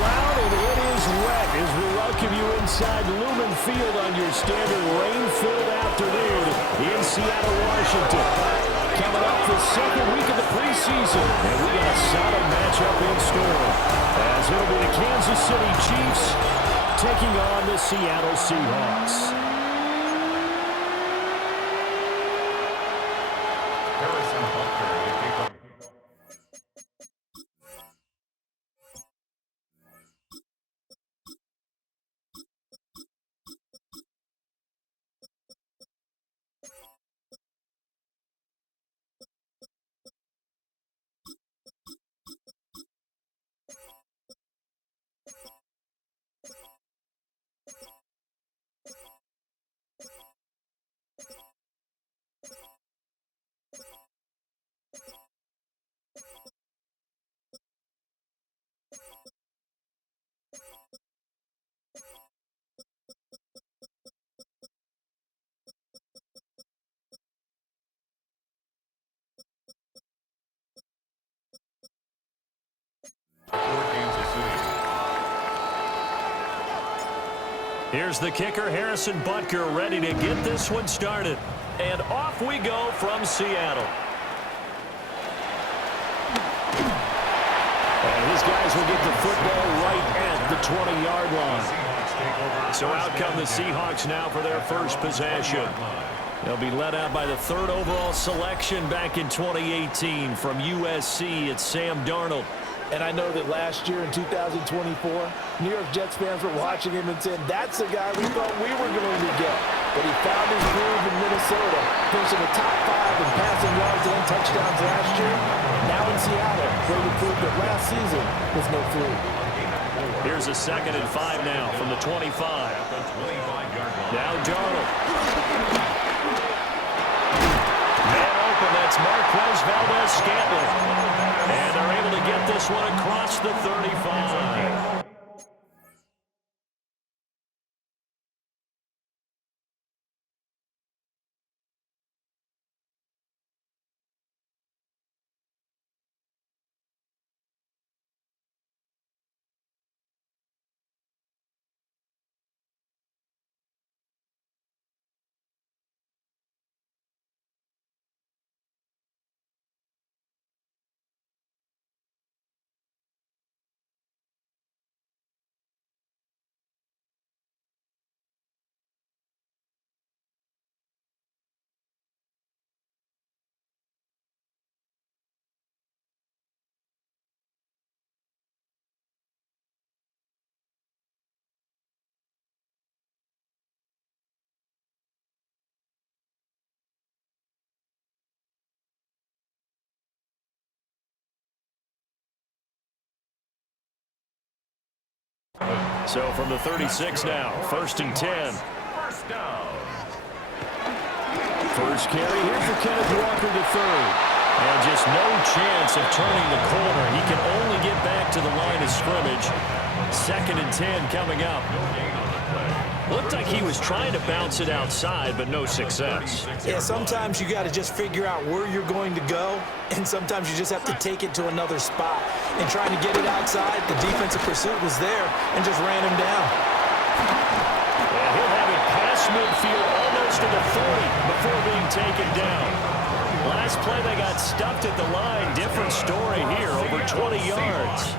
loud and it is wet as we welcome you inside Lumen Field on your standard rain-filled afternoon in Seattle, Washington. Coming up the second week of the preseason, and we got a solid matchup in store as it'll be the Kansas City Chiefs taking on the Seattle Seahawks. Here's the kicker, Harrison Butker, ready to get this one started. And off we go from Seattle. And his guys will get the football right at the 20-yard line. So out come the Seahawks now for their first possession. They'll be led out by the third overall selection back in 2018 from USC. It's Sam Darnold. And I know that last year in 2024, New York Jets fans were watching him and saying, that's the guy we thought we were going to get. But he found his groove in Minnesota, finishing the top 5 in passing yards and touchdowns last year. Now in Seattle, where he proved that last season was no fluke. Here's a 2nd and 5 now from the 25. Now Darnold. Man open, that's Marquez Valdez-Scantling. And they're able to get this one across the 35. So from the 36 now, 1st and 10. First carry here for Kenneth Walker to third. And just no chance of turning the corner. He can only get back to the line of scrimmage. 2nd and 10 coming up. Looked like he was trying to bounce it outside, but no success. Yeah, sometimes you got to just figure out where you're going to go, and sometimes you just have to take it to another spot. And trying to get it outside, the defensive pursuit was there and just ran him down. And he'll have it past midfield almost to the 40 before being taken down. Last play, they got stuffed at the line. Different story here, over 20 yards.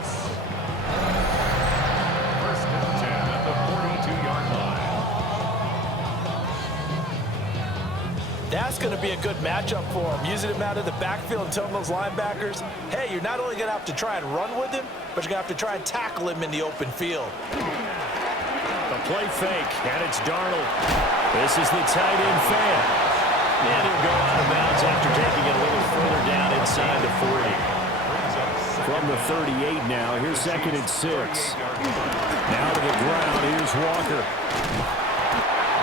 That's going to be a good matchup for him, using him out of the backfield and telling those linebackers, hey, you're not only going to have to try and run with him, but you're going to have to try and tackle him in the open field. The play fake, and it's Darnold. This is the tight end fan. And he'll go out of bounds after taking it a little further down inside the 40. From the 38 now, here's 2nd and 6. Now to the ground, here's Walker.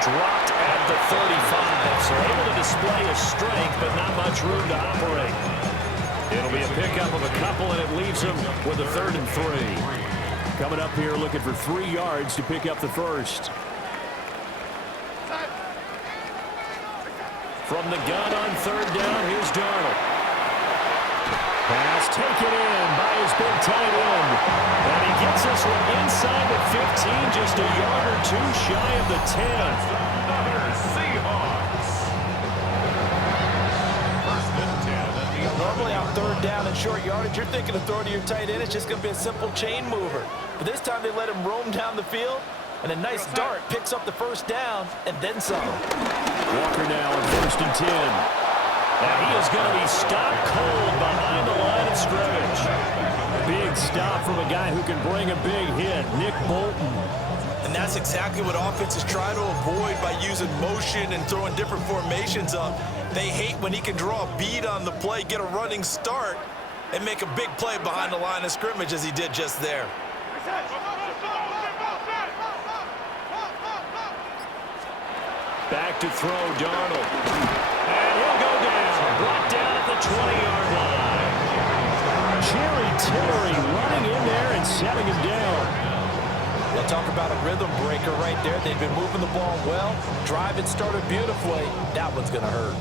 Dropped at the 35, so able to display his strength, but not much room to operate. It'll be a pickup of a couple, and it leaves him with a 3rd and 3. Coming up here looking for 3 yards to pick up the first. From the gun on 3rd down, here's Darnold. Pass taken in by his big tight end. And he gets this one inside the 15, just a yard or two shy of the 10. Another Seahawks. First and 10. Normally on third down and short yardage, you're thinking of throwing to your tight end. It's just going to be a simple chain mover. But this time they let him roam down the field, and a nice dart picks up the first down and then some. Walker now on first and 10. Now he is going to be stopped cold behind the line of scrimmage. Big stop from a guy who can bring a big hit, Nick Bolton. And that's exactly what offenses try to avoid by using motion and throwing different formations up. They hate when he can draw a bead on the play, get a running start, and make a big play behind the line of scrimmage as he did just there. Back to throw, Darnold. And he'll go down. Brought down at the 20-yard line. Jerry Tillery running in there and setting him down. We'll talk about a rhythm breaker right there. They've been moving the ball well. Drive it started beautifully. That one's going to hurt.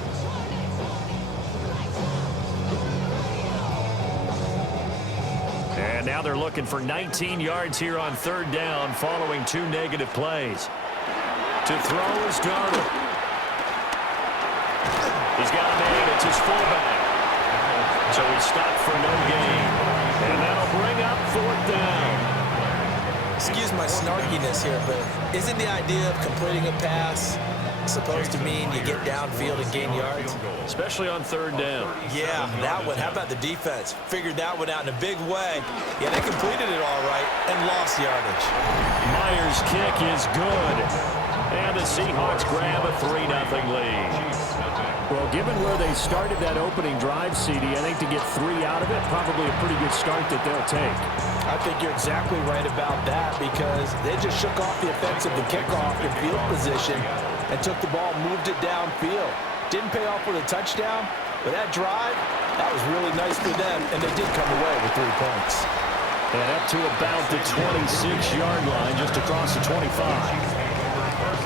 And now they're looking for 19 yards here on third down following 2 negative plays. To throw is Darnold. He's got a man. It's his fullback. So he's stopped for no gain. And that'll bring up fourth down. Excuse my snarkiness here, but isn't the idea of completing a pass supposed to mean you get downfield and gain yards? Especially on third down. Yeah, that one. How about the defense? Figured that one out in a big way. Yeah, they completed it all right and lost yardage. Myers' kick is good. And the Seahawks grab a 3-0 lead. Well, given where they started that opening drive, CD, I think to get 3 out of it, probably a pretty good start that they'll take. I think you're exactly right about that because they just shook off the effects of the kickoff in field position and took the ball, moved it downfield. Didn't pay off with a touchdown, but that drive, that was really nice for them, and they did come away with 3 points. And up to about the 26-yard line, just across the 25.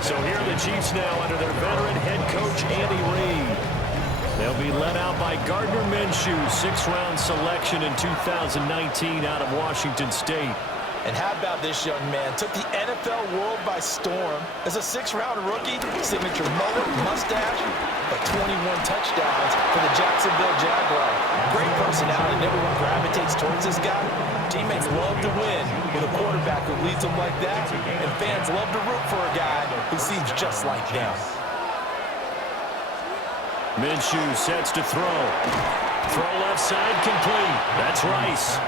So here are the Chiefs now under their veteran head coach, Andy Reid. They'll be led out by Gardner Minshew, 6th-round selection in 2019 out of Washington State. And how about this young man? Took the NFL world by storm. As a 6th-round rookie, signature mullet, mustache, but 21 touchdowns for the Jacksonville Jaguars. Great personality, and everyone gravitates towards this guy. Teammates love to win with a quarterback who leads them like that, and fans love to root for a guy who seems just like them. Minshew sets to throw. Throw left side complete. That's Rice.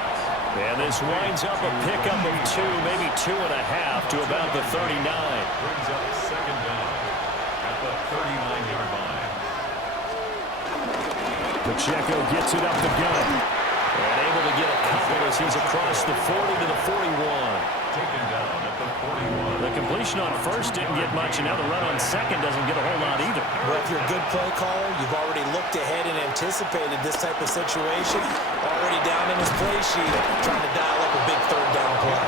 And this winds up a pickup of 2, maybe 2.5 to about the 39. Brings up second down at the 39-yard line. Pacheco gets it up the gut. And able to get a couple as he's across the 40 to the 41. Taken down at the 41. The completion on first didn't get much, and now the run on second doesn't get a whole lot either. Well, if you're a good play caller, you've already looked ahead and anticipated this type of situation. Already down in his play sheet, trying to dial up a big third down play.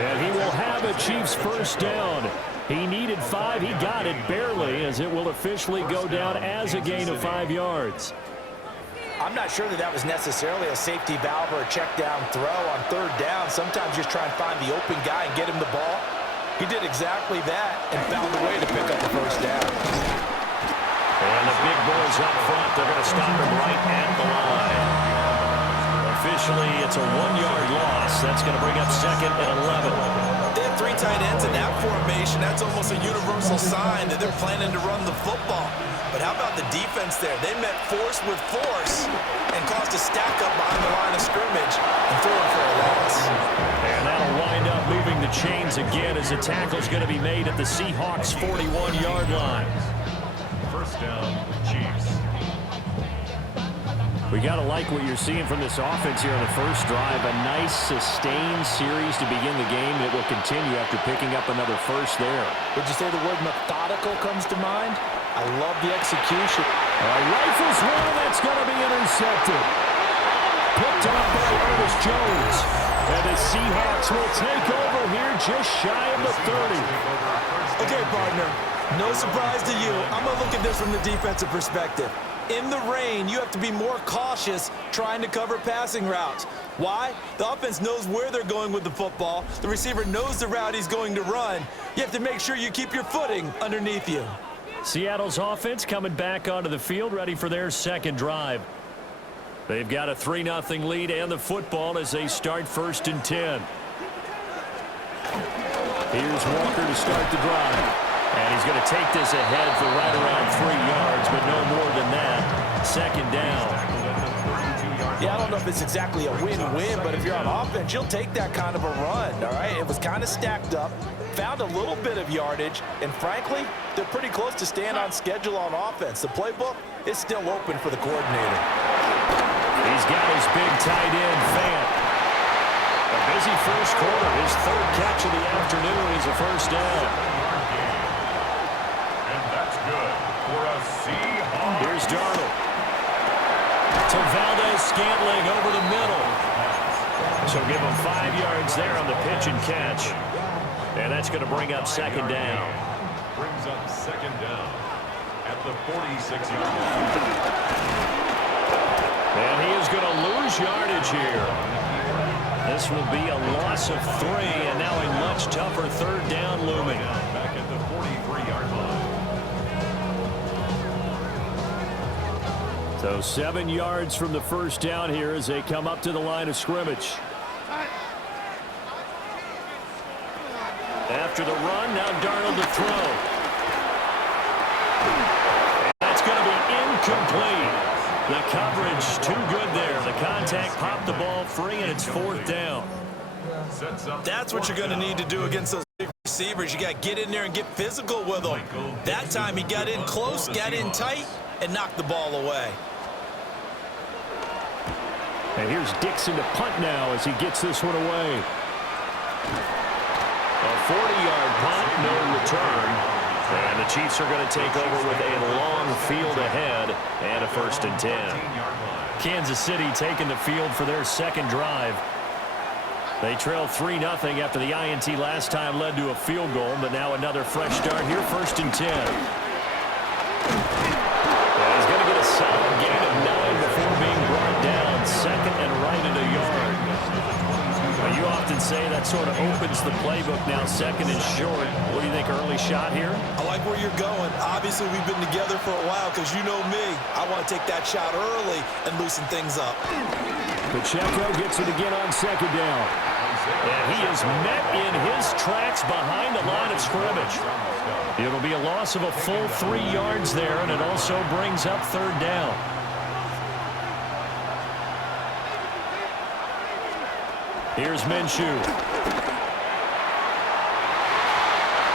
And he will have a Chiefs first down. He needed 5. He got it barely, as it will officially go down as a gain of 5 yards. I'm not sure that was necessarily a safety valve or a check down throw on third down. Sometimes you just try and find the open guy and get him the ball. He did exactly that and found a way to pick up the first down. And the big boys up front, they're going to stop him right at the line. Officially, it's a 1-yard loss. That's going to bring up second and 11. They have 3 tight ends in that formation. That's almost a universal sign that they're planning to run the football. But how about the defense there? They met force with force and caused a stack up behind the line of scrimmage and threw it for a loss. And that'll wind up moving the chains again as the tackle's going to be made at the Seahawks' 41-yard line. First down, Chiefs. We got to like what you're seeing from this offense here on the first drive. A nice, sustained series to begin the game that will continue after picking up another first there. Would you say the word methodical comes to mind? I love the execution. Rifles one, that's going to be intercepted. Picked up by Ernest Jones. And the Seahawks will take over here just shy of the 30. Okay, partner, no surprise to you. I'm going to look at this from the defensive perspective. in the rain, you have to be more cautious trying to cover passing routes. Why? The offense knows where they're going with the football. The receiver knows the route he's going to run. You have to make sure you keep your footing underneath you. Seattle's offense coming back onto the field, ready for their second drive. They've got a 3-0 lead and the football as they start 1st and 10. Here's Walker to start the drive. And he's going to take this ahead for right around 3 yards, but no more than that. 2nd down. Yeah, I don't know if it's exactly a win-win, but if you're on offense, you'll take that kind of a run, all right? It was kind of stacked up, found a little bit of yardage, and frankly, they're pretty close to staying on schedule on offense. The playbook is still open for the coordinator. He's got his big tight end, Fant. A busy first quarter. His 3rd catch of the afternoon is a 1st down. And that's good for a Seahawks. Here's Darnold. To Valdez-Scantling over the middle. So give him 5 yards there on the pitch and catch. And that's going to bring up 2nd down. Brings up 2nd down at the 46-yard line. And he is going to lose yardage here. This will be a loss of 3, and now a much tougher 3rd down looming. Back at the 43-yard line. So 7 yards from the 1st down here as they come up to the line of scrimmage. After the run, now Darnold to throw. That's going to be incomplete. The coverage too good there. The contact popped the ball free, and it's 4th down. That's what you're going to need to do against those big receivers. You got to get in there and get physical with them. That time he got in close, got in tight, and knocked the ball away. And here's Dixon to punt now as he gets this one away. A 40-yard punt, no return. And the Chiefs are going to take over with a long field ahead and a 1st and 10. Kansas City taking the field for their 2nd drive. They trailed 3-0 after the INT last time led to a field goal, but now another fresh start here, 1st and 10. And he's going to get a solid gain of 9 before being brought down, 2nd and right at a yard. Well, you often say that sort of opens the playbook now, 2nd and short. What do you think, early shot here? I like where you're going. Obviously, we've been together for a while because you know me. I want to take that shot early and loosen things up. Pacheco gets it again on 2nd down. And he is met in his tracks behind the line of scrimmage. It'll be a loss of a full 3 yards there, and it also brings up 3rd down. Here's Minshew.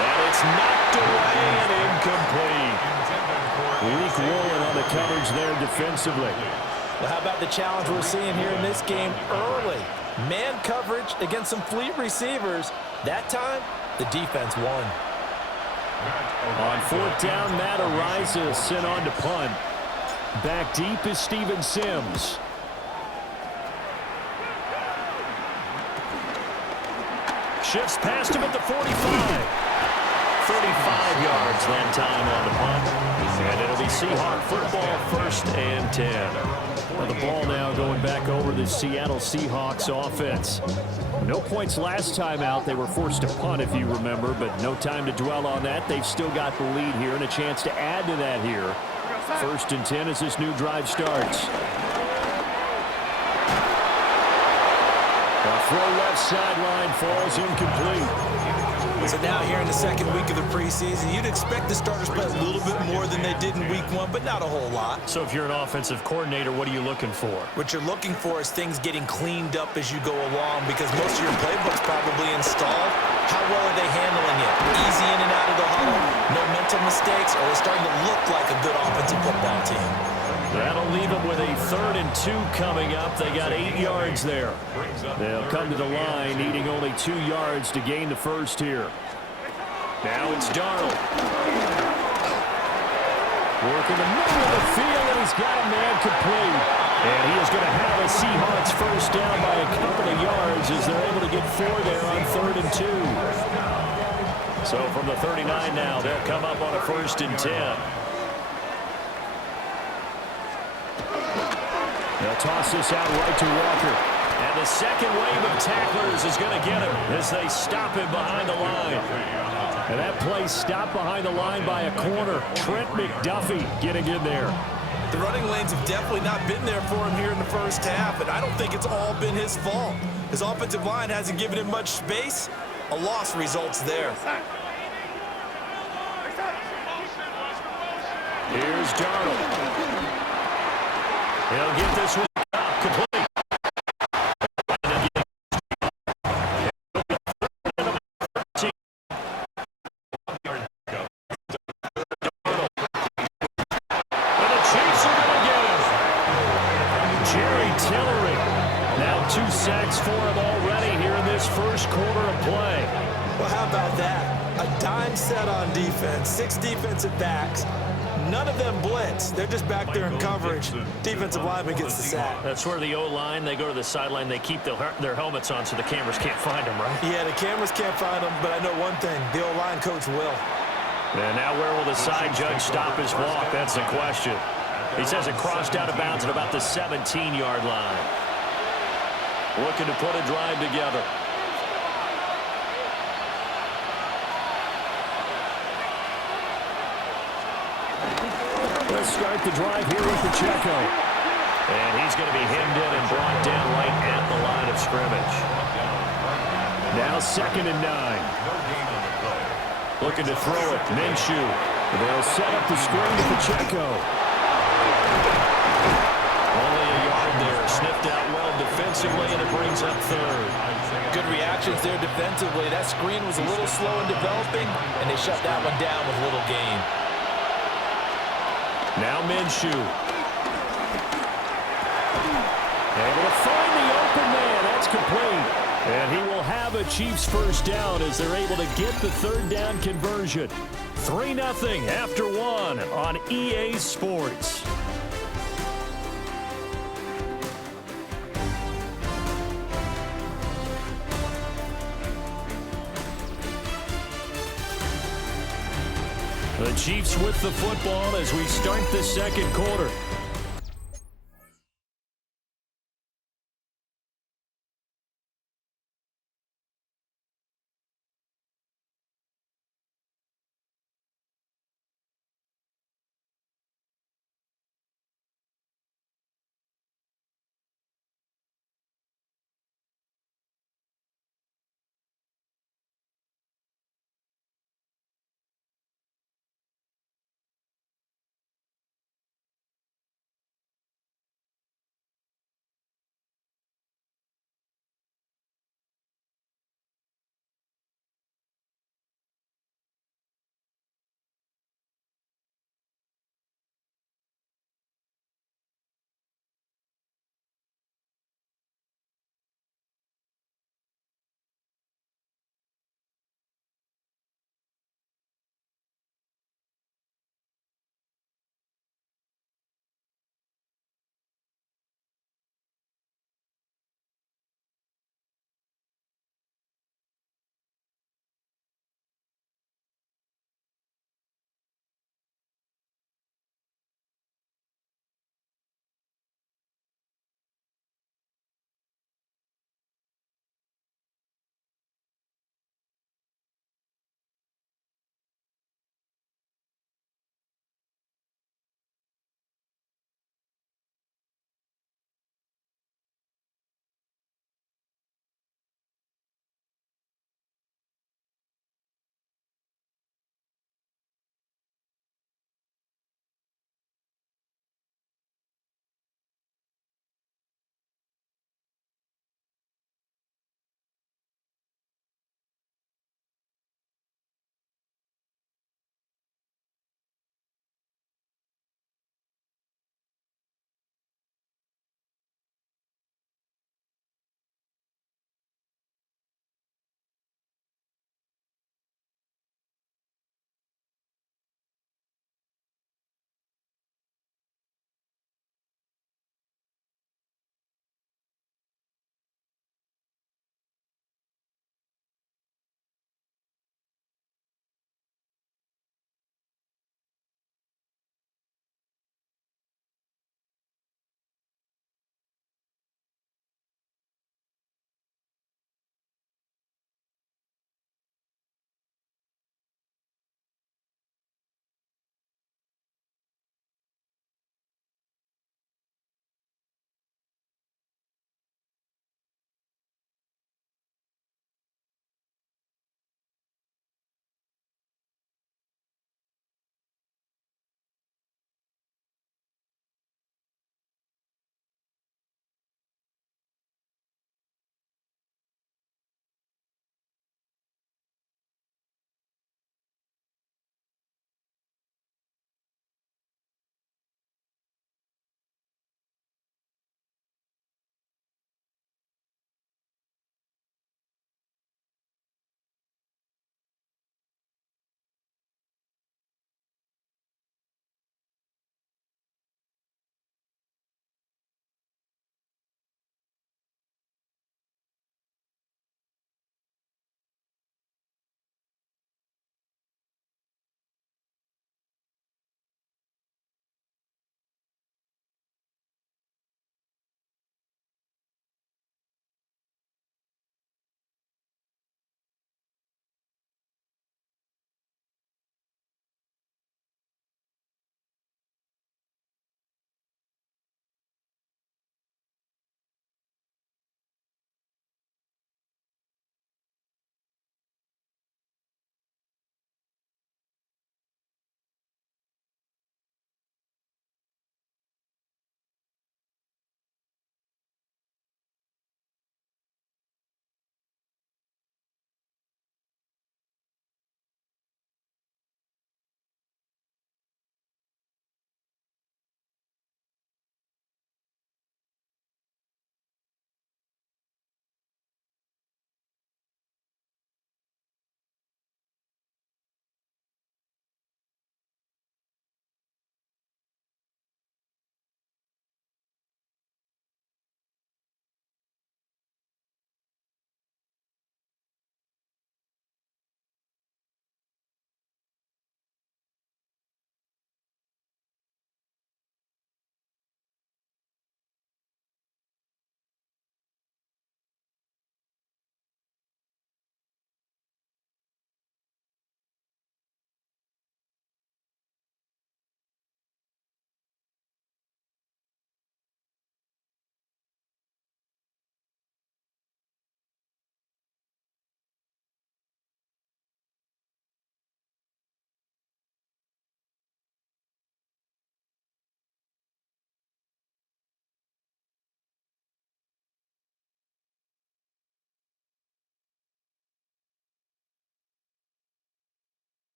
And it's knocked away and incomplete. Weak Woolen on the coverage there defensively. Well, how about the challenge we're seeing here in this game early? Man coverage against some fleet receivers. That time, the defense won. On 4th down, Matt Ariza sent on to punt. Back deep is Steven Sims. Shifts past him at the 45. 35 yards that time on the punt. And it'll be Seahawk football, 1st and 10. Well, the ball now going back over the Seattle Seahawks offense. No points last time out. They were forced to punt, if you remember, but no time to dwell on that. They've still got the lead here and a chance to add to that here. 1st and 10 as this new drive starts. A throw left sideline falls incomplete. So now here in the 2nd week of the preseason, you'd expect the starters to play a little bit more than they did in week 1, but not a whole lot. So if you're an offensive coordinator, what are you looking for? What you're looking for is things getting cleaned up as you go along because most of your playbook's probably installed. How well are they handling it? Easy in and out of the huddle, no mental mistakes, or are they starting to look like a good offensive football team? That'll leave them with a 3rd and 2 coming up. They got 8 yards there. They'll come to the line needing only 2 yards to gain the 1st here. Now it's Darnold. Working the middle of the field, and he's got a man complete. And he is going to have a Seahawks 1st down by a couple of yards as they're able to get 4 there on 3rd and 2. So from the 39 now, they'll come up on a 1st and 10. They'll toss this out right to Walker. And the second wave of tacklers is going to get him as they stop him behind the line. And that play stopped behind the line by a corner. Trent McDuffie getting in there. The running lanes have definitely not been there for him here in the first half, and I don't think it's all been his fault. His offensive line hasn't given him much space. A loss results there. Here's Darnold. He'll get this one up complete. Two sacks for him already here in this first quarter of play. Well, how about that? A dime set on defense, 6 defensive backs. None of them blitz. They're just back there in coverage. Defensive lineman gets the sack. That's where the O-line, they go to the sideline, they keep their helmets on so the cameras can't find them, right? Yeah, the cameras can't find them, but I know one thing. The O-line coach will. And now where will the side judge stop his walk? That's the question. He says it crossed out of bounds at about the 17-yard line. Looking to put a drive together. Let's start the drive here with Pacheco. And he's going to be hemmed in and brought down right at the line of scrimmage. Now 2nd and 9. Looking to throw it. Minshew. They'll set up the screen to Pacheco. Only a yard there. Sniffed out well defensively, and it brings up 3rd. Good reactions there defensively. That screen was a little slow in developing, and they shut that one down with little gain. Now Minshew. Able to find the open man. That's complete. And he will have a Chiefs first down as they're able to get the 3rd down conversion. 3-0 after 1 on EA Sports. The Chiefs with the football as we start the 2nd quarter.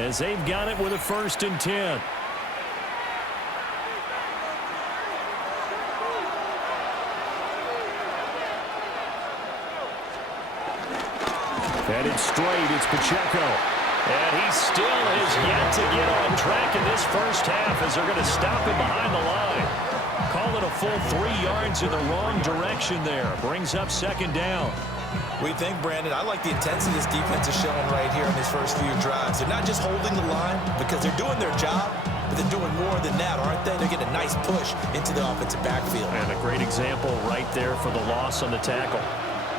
as they've got it with a 1st and 10. Headed straight, it's Pacheco. And he still has yet to get on track in this first half as they're going to stop him behind the line. Call it a full 3 yards in the wrong direction there. Brings up 2nd down. We think, Brandon, I like the intensity this defense is showing right here in these first few drives. They're not just holding the line because they're doing their job, but they're doing more than that, aren't they? They're getting a nice push into the offensive backfield. And a great example right there for the loss on the tackle.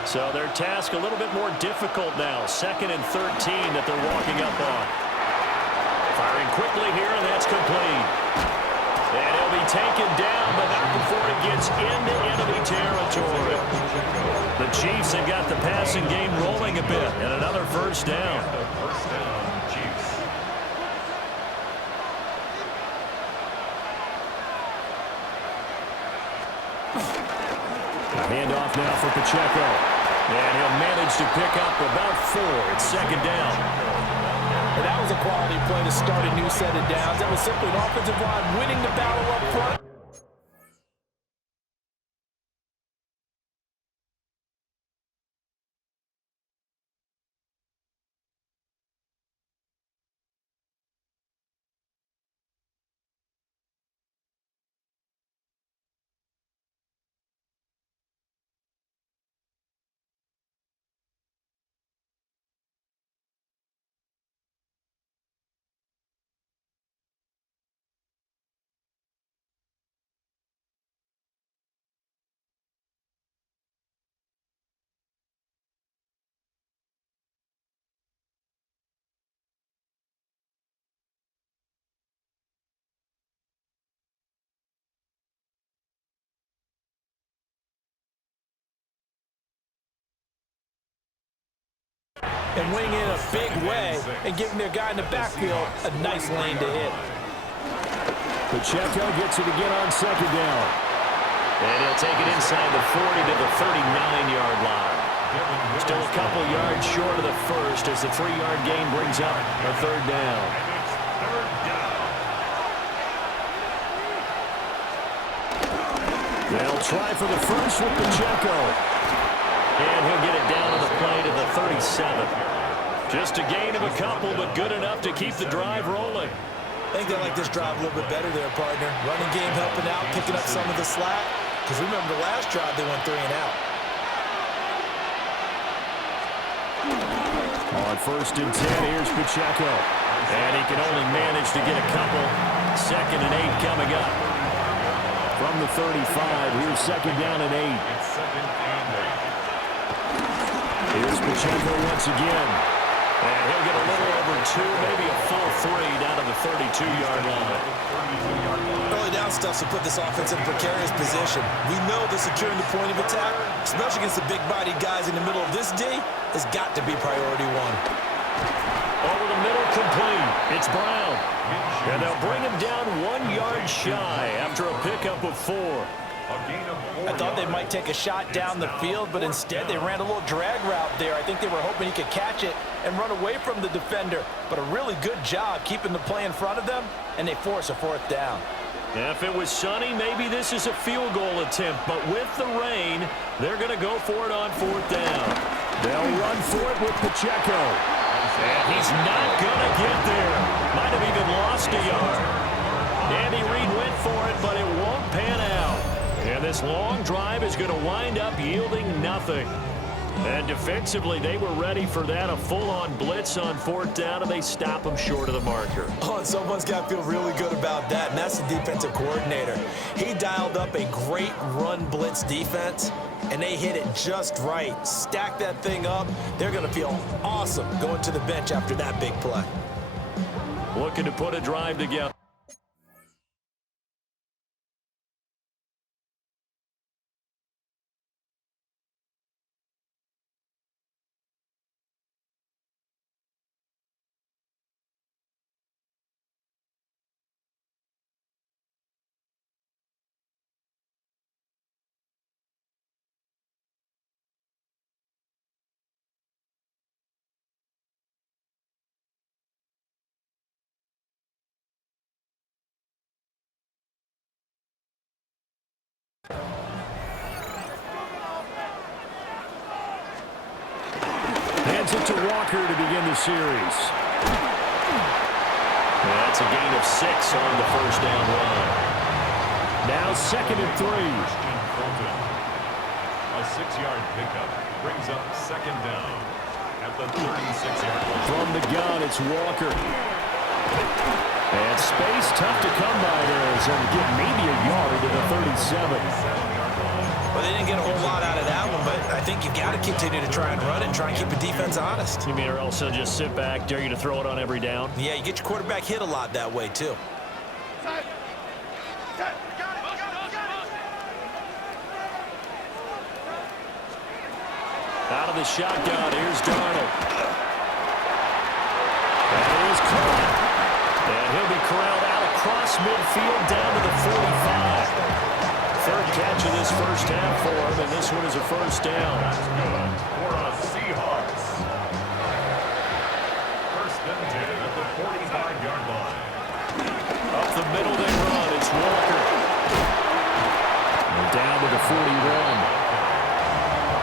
So their task a little bit more difficult now. 2nd and 13 that they're walking up on. Firing quickly here, and that's complete. And he'll be taken down, but not before it gets into enemy territory. The Chiefs have got the passing game rolling a bit, and another 1st down. First down, Chiefs. A handoff now for Pacheco. And he'll manage to pick up about 4. It's 2nd down. And that was a quality play to start a new set of downs. That was simply an offensive line winning the battle up front. And winning in a big way and giving their guy in the backfield a nice lane to hit. Pacheco gets it again on 2nd down. And he'll take it inside the 40 to the 39-yard line. Still a couple yards short of the first as the 3-yard gain brings up a 3rd down. They'll try for the first with Pacheco. And he'll get it down on the play to the 37. Just a gain of a couple, but good enough to keep the drive rolling. I think they like this drive a little bit better there, partner. Running game helping out, picking up some of the slack. Because remember, the last drive, they went 3 and out. On 1st and 10, here's Pacheco. And he can only manage to get a couple. 2nd and 8 coming up. From the 35, here's 2nd down and 8. It's 2nd and 8. Here's Pacheco once again. And he'll get a little over 2, maybe a full 3 down to the 32-yard line. Early down stuff to put this offense in a precarious position. We know that securing the point of attack, especially against the big-bodied guys in the middle of this D, has got to be priority 1. Over the middle, complete. It's Brown. And they'll bring him down 1 yard shy after a pickup of 4. I thought they might take a shot down the field, but instead they ran a little drag route there. I think they were hoping he could catch it and run away from the defender. But a really good job keeping the play in front of them, and they force a 4th down. If it was sunny, maybe this is a field goal attempt. But with the rain, they're going to go for it on 4th down. They'll run for it with Pacheco. And he's not going to get there. Might have even lost a yard. Andy Reid went for it, but it won't pan out. And this long drive is going to wind up yielding nothing. And defensively, they were ready for that, a full-on blitz on 4th down, and they stop them short of the marker. Oh, and someone's got to feel really good about that, and that's the defensive coordinator. He dialed up a great run blitz defense, and they hit it just right. Stack that thing up. They're going to feel awesome going to the bench after that big play. Looking to put a drive together. to Walker to begin the series. That's a gain of 6 on the first down run. Now 2nd and 3. A 6-yard pickup brings up 2nd down at the 36-yard line. From the gun, it's Walker. And space tough to come by there. So get maybe a yard to the 37. Well, they didn't get a whole lot out of that one, but I think you've got to continue to try and run it and try and keep the defense honest. You mean or else they'll just sit back, dare you to throw it on every down? Yeah, you get your quarterback hit a lot that way, too. Out of the shotgun, here's Darnold. That is caught. And he'll be corralled out across midfield down to the 45. Third catch of this first half for him, and this one is a first down. That's good for the Seahawks. First and 10 at the 45-yard line. Up the middle they run. It's Walker. And down to the 41.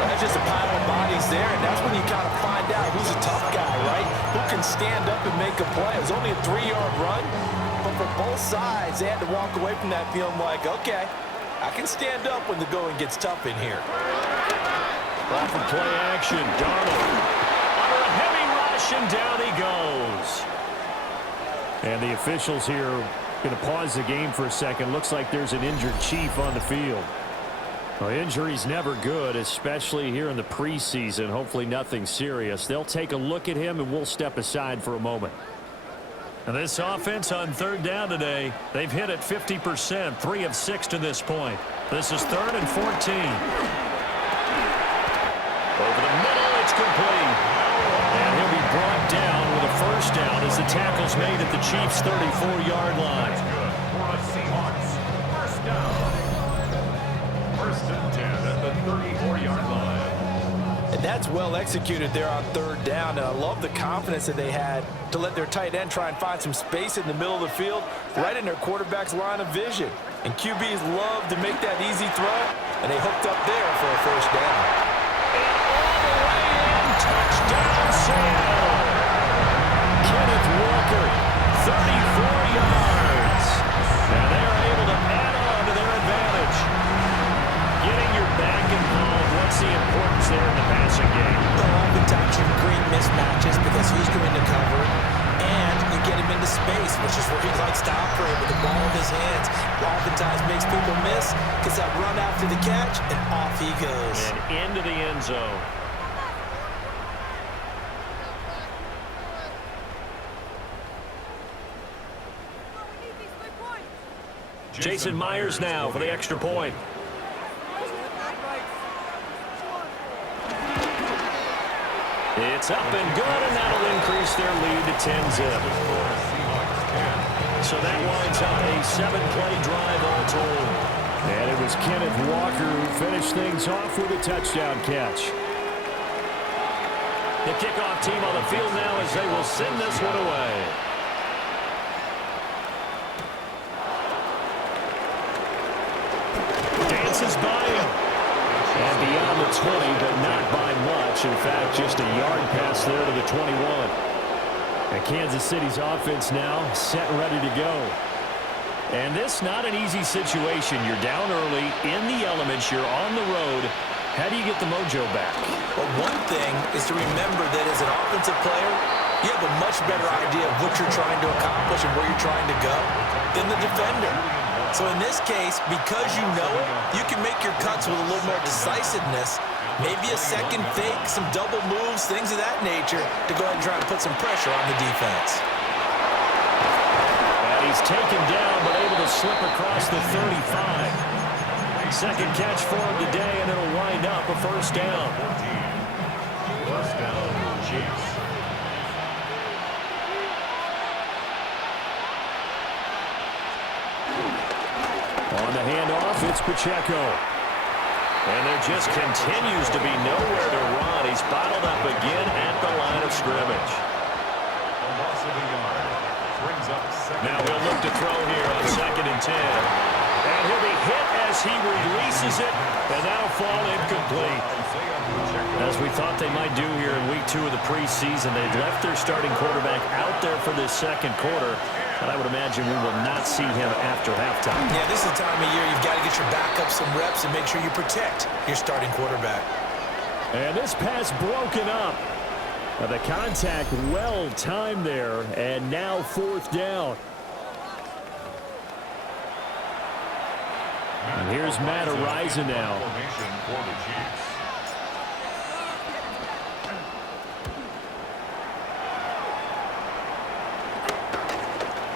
That's just a pile of bodies there, and that's when you kind of find out who's a tough guy, right? Who can stand up and make a play. It was only a 3-yard run, but for both sides, they had to walk away from that feeling like, okay, I can stand up when the going gets tough in here. Off of play action, Darnold under a heavy rush, and down he goes. And the officials here going to pause the game for a second. Looks like there's an injured Chief on the field. Well, injury's never good, especially here in the preseason. Hopefully nothing serious. They'll take a look at him, and we'll step aside for a moment. And this offense on third down today, they've hit it 50%, 3 of 6 to this point. This is 3rd and 14. Over the middle, it's complete. And he'll be brought down with a first down as the tackle's made at the Chiefs' 34-yard line. That's good for the Seahawks. First down. First and 10 at the 34-yard line. And that's well executed there on third down, and I love the confidence that they had to let their tight end try and find some space in the middle of the field, right in their quarterback's line of vision. And QBs love to make that easy throw, and they hooked up there for a first down. Touchdown, Seattle. Kenneth Walker, 34 yards. And they're able to add on to their advantage. Getting your back involved, what's the importance there in the passing game? Well, oftentimes you create mismatches because who's going to cover, and you get him into space, which is where he likes to operate with the ball in his hands. Oftentimes makes people miss, gets that run after the catch, and off he goes. And into the end zone. Jason Myers now for the extra point. It's up and good, and that'll increase their lead to 10-zip. So that winds out a 7-play drive all told. And it was Kenneth Walker who finished things off with a touchdown catch. The kickoff team on the field now as they will send this one away. Dances by him. And beyond the 20, but not by much. In fact, just a yard pass there to the 21. And Kansas City's offense now set and ready to go. And this not an easy situation. You're down early, in the elements, you're on the road. How do you get the mojo back? Well, one thing is to remember that as an offensive player, you have a much better idea of what you're trying to accomplish and where you're trying to go than the defender. So in this case, because you know it, you can make your cuts with a little more decisiveness, maybe a second fake, some double moves, things of that nature, to go ahead and try and put some pressure on the defense. And he's taken down, but able to slip across the 35. Second catch for him today, and it'll wind up a first down. First down, Chiefs. On the handoff, it's Pacheco. And there just continues to be nowhere to run. He's bottled up again at the line of scrimmage. A loss of a yard. Brings up second. Now he'll look to throw here on 2nd and 10. And he'll be hit as he releases it, and that'll fall incomplete. As we thought they might do here in week 2 of the preseason, they've left their starting quarterback out there for this second quarter, and I would imagine we will not see him after halftime. Yeah, this is the time of year you've got to get your backup some reps and make sure you protect your starting quarterback. And this pass broken up. The contact well timed there, and now 4th down. And here's Matt Araiza now.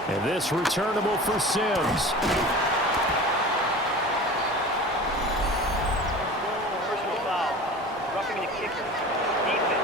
And this returnable for Sims. Personal foul. Roughing the kicker. Defense.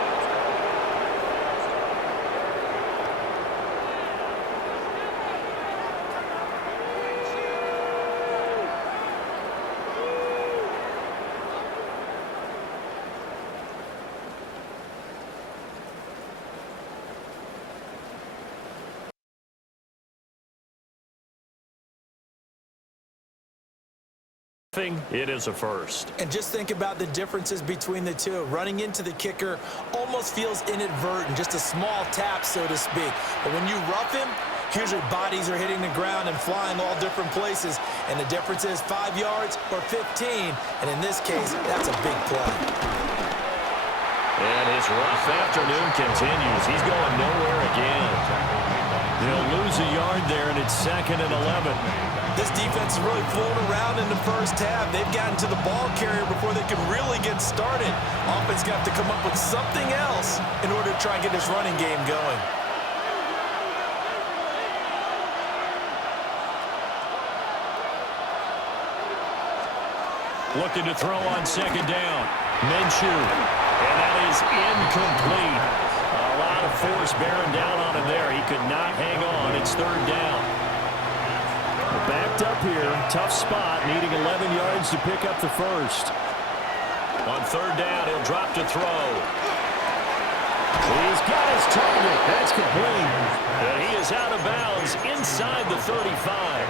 It is a first. And just think about the differences between the two. Running into the kicker almost feels inadvertent, just a small tap, so to speak. But when you rough him, here's your bodies are hitting the ground and flying all different places. And the difference is 5 yards or 15. And in this case, that's a big play. And his rough afternoon continues. He's going nowhere again. He'll lose a yard there, and it's 2nd and 11. This defense is really flown around in the first half. They've gotten to the ball carrier before they can really get started. Offense got to come up with something else in order to try and get this running game going. Looking to throw on 2nd down. Minshew. And that is incomplete. A lot of force bearing down on him there. He could not hang on. It's 3rd down. Backed up here. Tough spot. Needing 11 yards to pick up the first. On 3rd down, he'll drop to throw. He's got his target. That's complete. And he is out of bounds inside the 35.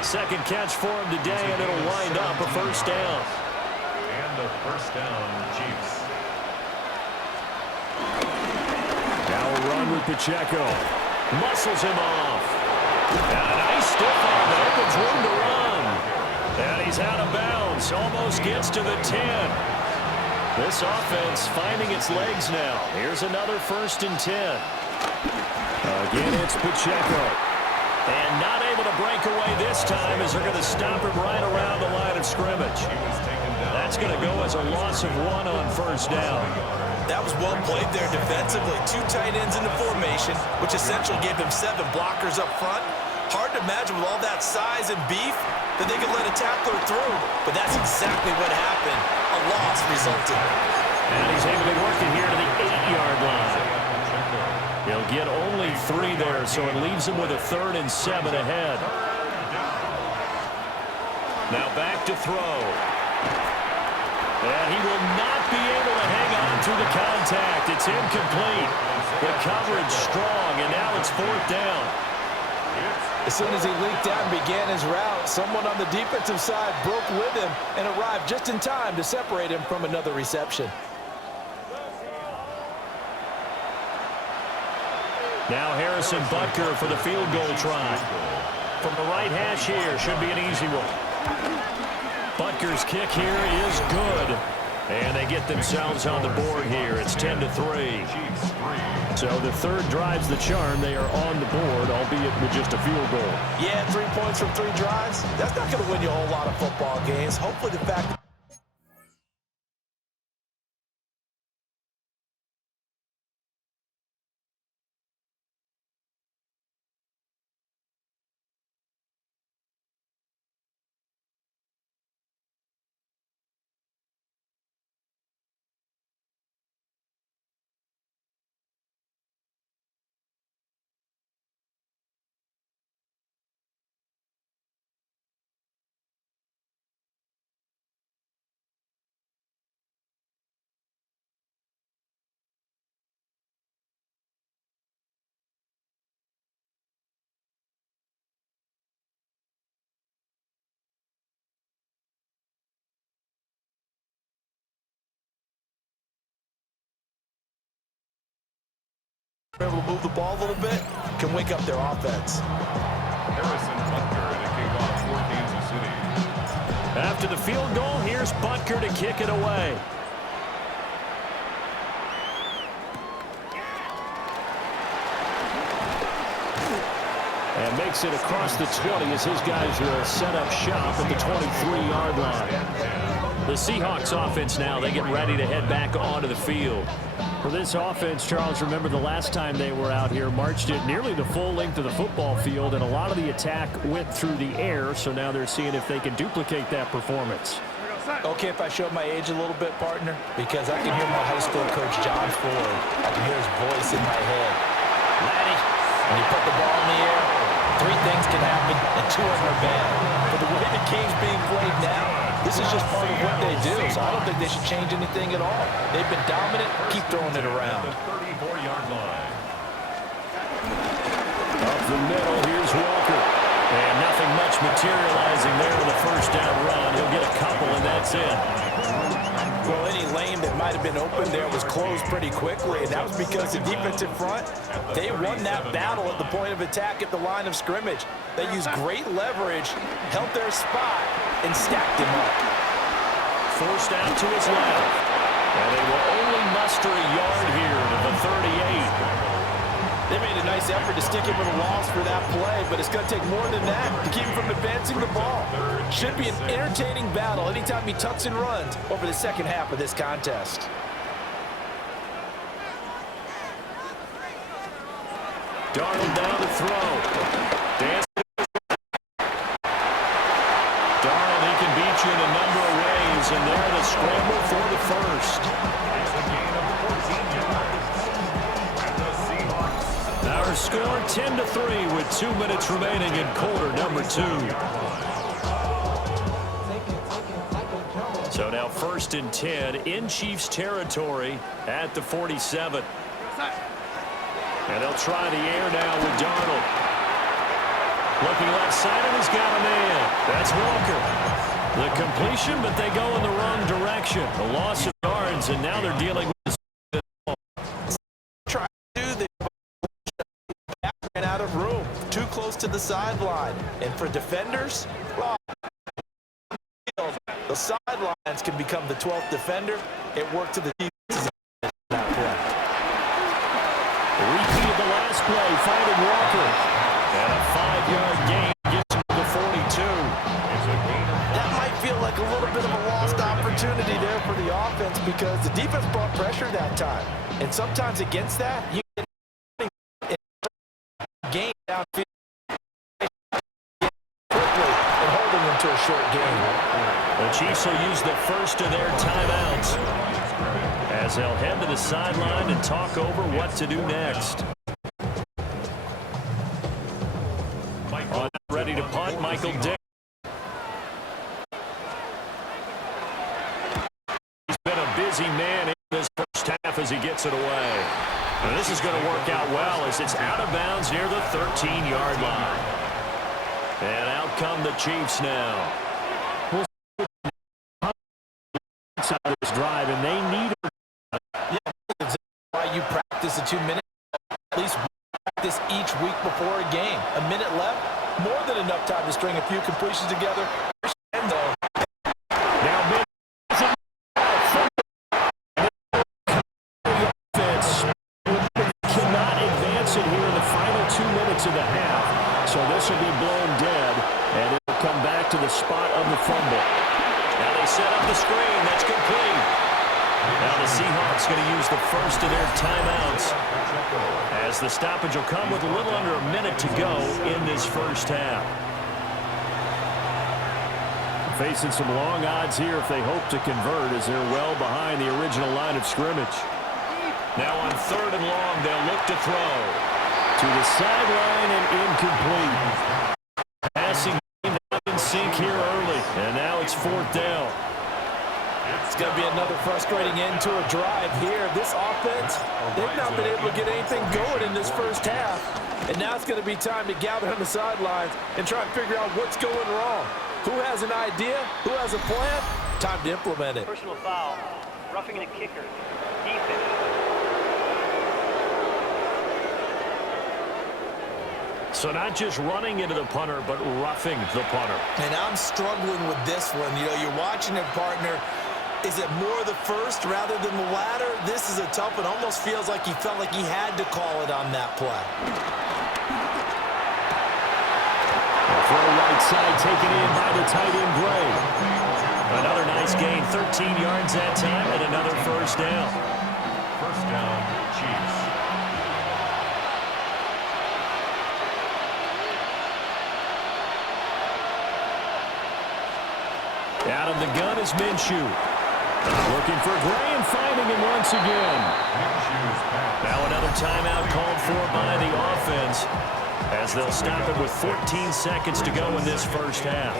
2nd catch for him today, and it'll wind up a 1st down. And a 1st down, Chiefs. Now a run with Pacheco. Muscles him off. And a nice stiff arm that opens room to run. And he's out of bounds. Almost gets to the 10. This offense finding its legs now. Here's another 1st and 10. Again, it's Pacheco. And not able to break away this time as they're going to stop him right around the line of scrimmage. That's going to go as a loss of 1 on 1st down. That was well played there defensively. 2 tight ends in the formation, which essentially gave them 7 blockers up front. Hard to imagine with all that size and beef that they could let a tackler through. But that's exactly what happened. A loss resulted. And he's able to work it here to the 8-yard line. He'll get only 3 there, so it leaves him with a 3rd and 7 ahead. Now back to throw. And he will not be able to hang on through the contact. It's incomplete. The coverage strong, and now it's 4th down. As soon as he leaked out and began his route, someone on the defensive side broke with him and arrived just in time to separate him from another reception. Now Harrison Butker for the field goal try. From the right hash here, should be an easy one. Butker's kick here is good. And they get themselves on the board here. It's 10-3. So the 3rd drives the charm. They are on the board, albeit with just a field goal. Yeah, 3 points from 3 drives. That's not going to win you a whole lot of football games. Hopefully the fact that able to move the ball a little bit, can wake up their offense. Harrison Butker to kick off for Kansas City. After the field goal, here's Butker to kick it away. And makes it across the 20 as his guys will set up shop at the 23-yard line. The Seahawks offense now, they get ready to head back onto the field. For this offense, Charles, remember the last time they were out here, marched it nearly the full length of the football field, and a lot of the attack went through the air, so now they're seeing if they can duplicate that performance. Okay, if I show my age a little bit, partner, because I can hear my high school coach, John Ford. I can hear his voice in my head. Laddie, when you put the ball in the air, 3 things can happen, and 2 of them are bad. But the way the game's being played now, this is just part of what they do, so I don't think they should change anything at all. They've been dominant. Keep throwing it around. The 34-yard line. Up the middle, here's Walker. And nothing much materializing there in the first down run. He'll get a couple, and that's it. Well, any lane that might have been open there was closed pretty quickly, and that was because the defensive front, they won that battle at the point of attack at the line of scrimmage. They used great leverage, held their spot, and stacked him up. Forced out to his left. And they will only muster a yard here to the 38. They made a nice effort to stick him with a loss for that play, but it's going to take more than that to keep him from advancing the ball. Should be an entertaining battle anytime he tucks and runs over the second half of this contest. Darnold down to throw. Darnold, he can beat you in a number of ways, and there the scramble for the first. It's a gain of 14 yards. And the Seahawks. Our score 10-3 with 2 minutes remaining in quarter number 2. So now 1st and 10 in Chiefs territory at the 47. And they'll try the air now with Darnold. Looking left side, and he's got a man. That's Walker. The completion, but they go in the wrong direction. The loss of yards, and now they're dealing with the ball. Try to do this. Ran out of room. Too close to the sideline. And for defenders, well, the sidelines can become the 12th defender. It worked to the defense's that play. Repeat of the last play, finding Walker. And a 5-yard gain gets him to the 42. That might feel like a little bit of a lost opportunity there for the offense because the defense brought pressure that time. And sometimes against that, you get a game downfield quickly and holding them to a short game. The Chiefs will use the first of their timeouts as they'll head to the sideline and talk over what to do next. Ready to punt, Michael Dick. He's been a busy man in this first half as he gets it away. And this is going to work out well as it's out of bounds near the 13-yard line. And out come the Chiefs now. This drive, and they need it. Yeah, that's why you practice the 2 minutes. At least practice each week before a game. A minute left, more than enough time to string a few completions together. Now, cannot advance it here in the final 2 minutes of the half. So this will be blown dead, and it will come back to the spot of the fumble. Now they set up the screen. That's complete. Now the Seahawks going to use the first of their timeouts as the stoppage will come with a little under a minute to go in this first half. Facing some long odds here if they hope to convert as they're well behind the original line of scrimmage. Now on 3rd and long, they'll look to throw. To the sideline and incomplete. Passing game in sync here early, and now it's 4th down. It's going to be another frustrating end to a drive here. This offense, they've not been able to get anything going in this first half. And now it's going to be time to gather on the sidelines and try and figure out what's going wrong. Who has an idea? Who has a plan? Time to implement it. Personal foul. Roughing the kicker. Defense. So not just running into the punter, but roughing the punter. And I'm struggling with this one. You know, you're watching it, partner. Is it more the first rather than the latter? This is a tough one. Almost feels like he felt like he had to call it on that play. Throw right side taken in by the tight end Gray. Another nice gain, 13 yards that time, and another first down. First down, Chiefs. Out of the gun is Minshew. Looking for Gray and finding him once again. Now another timeout called for by the offense as they'll stop it with 14 seconds to go in this first half.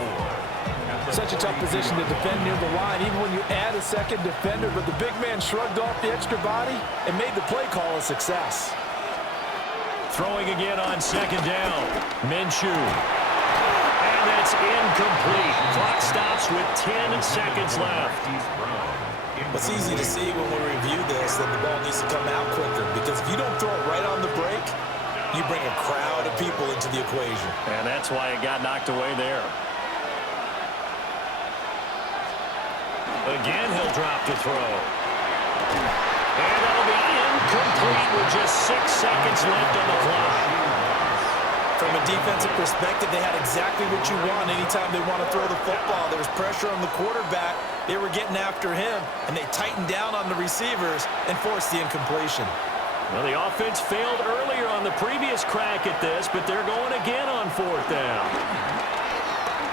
Such a tough position to defend near the line, even when you add a second defender, but the big man shrugged off the extra body and made the play call a success. Throwing again on second down. Minshew. And that's incomplete. Clock stops with 10 seconds left. It's easy to see when we review this that the ball needs to come out quicker, because if you don't throw it right on the break, you bring a crowd of people into the equation. And that's why it got knocked away there. Again, he'll drop to throw. And that'll be incomplete with just 6 seconds left on the clock. From a defensive perspective, they had exactly what you want anytime they want to throw the football. There was pressure on the quarterback. They were getting after him, and they tightened down on the receivers and forced the incompletion. Well, the offense failed earlier on the previous crack at this, but they're going again on fourth down.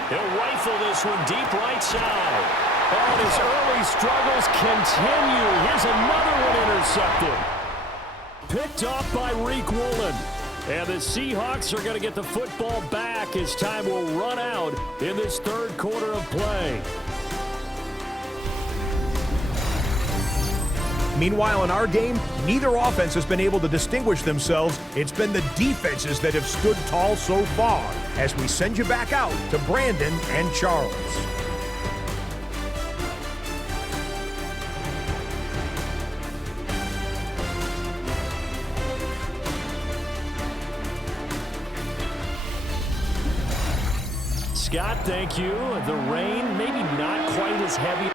He'll rifle this one deep right side. Oh, his early struggles continue. Here's another one intercepted. Picked off by Reek Woolen. And the Seahawks are going to get the football back as time will run out in this third quarter of play. Meanwhile, in our game, neither offense has been able to distinguish themselves. It's been the defenses that have stood tall so far, as we send you back out to Brandon and Charles. Scott, thank you. The rain, maybe not quite as heavy.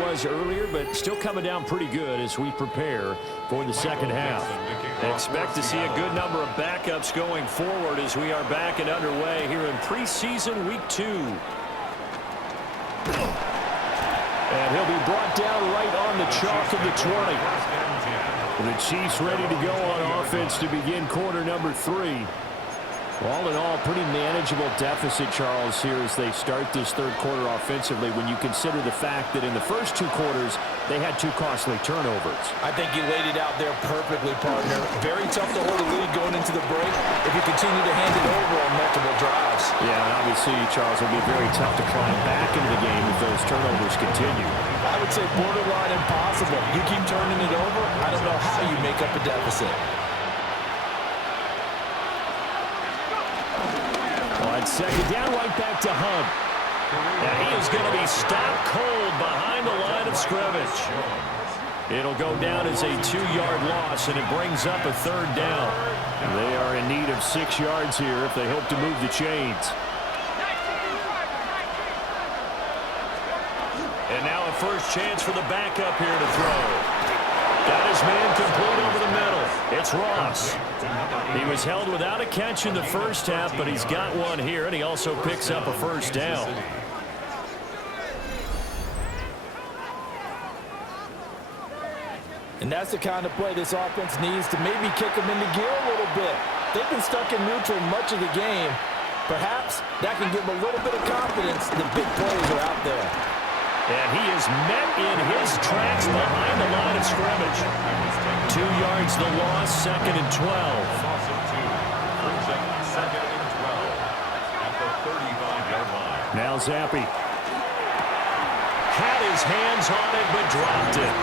was earlier, but still coming down pretty good as we prepare for the second half. Expect to see a good number of backups going forward as we are back and underway here in preseason week 2. And he'll be brought down right on the chalk of the 20. The Chiefs ready to go on offense to begin quarter number 3. All in all, pretty manageable deficit, Charles, here as they start this third quarter offensively when you consider the fact that in the first 2 quarters, they had 2 costly turnovers. I think you laid it out there perfectly, partner. Very tough to hold the lead going into the break if you continue to hand it over on multiple drives. Yeah, and obviously, Charles, it'll be very tough to climb back into the game if those turnovers continue. I would say borderline impossible. You keep turning it over, I don't know how you make up a deficit. On second down, right back to Hunt. And he is going to be stopped cold behind the line of scrimmage. It'll go down as a 2-yard loss, and it brings up a third down. They are in need of 6 yards here if they hope to move the chains. And now a first chance for the backup here to throw. Got his man complete over the middle. It's Ross. He was held without a catch in the first half, but he's got one here, and he also picks up a first down. And that's the kind of play this offense needs to maybe kick them into gear a little bit. They've been stuck in neutral much of the game. Perhaps that can give them a little bit of confidence. The big plays are out there. And he is met in his tracks behind the line of scrimmage. 2 yards the loss, second and 12. Second and 12 at the 35-yard line. Now Zappi. Had his hands on it, but dropped it.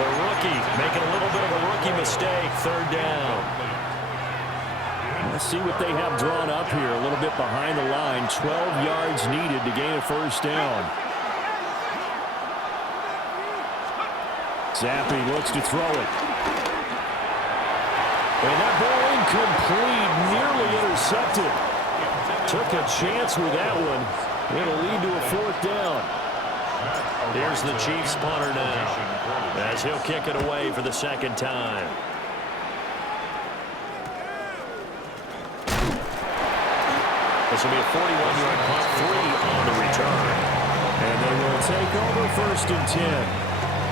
The rookie making a little bit of a rookie mistake, third down. Let's see what they have drawn up here, a little bit behind the line. 12 yards needed to gain a first down. Zappi looks to throw it. And that ball incomplete, nearly intercepted. Took a chance with that one. It'll lead to a fourth down. Here's the Chiefs punter now, as he'll kick it away for the second time. This will be a 41-yard punt, 3 on the return. And they will take over first and 10.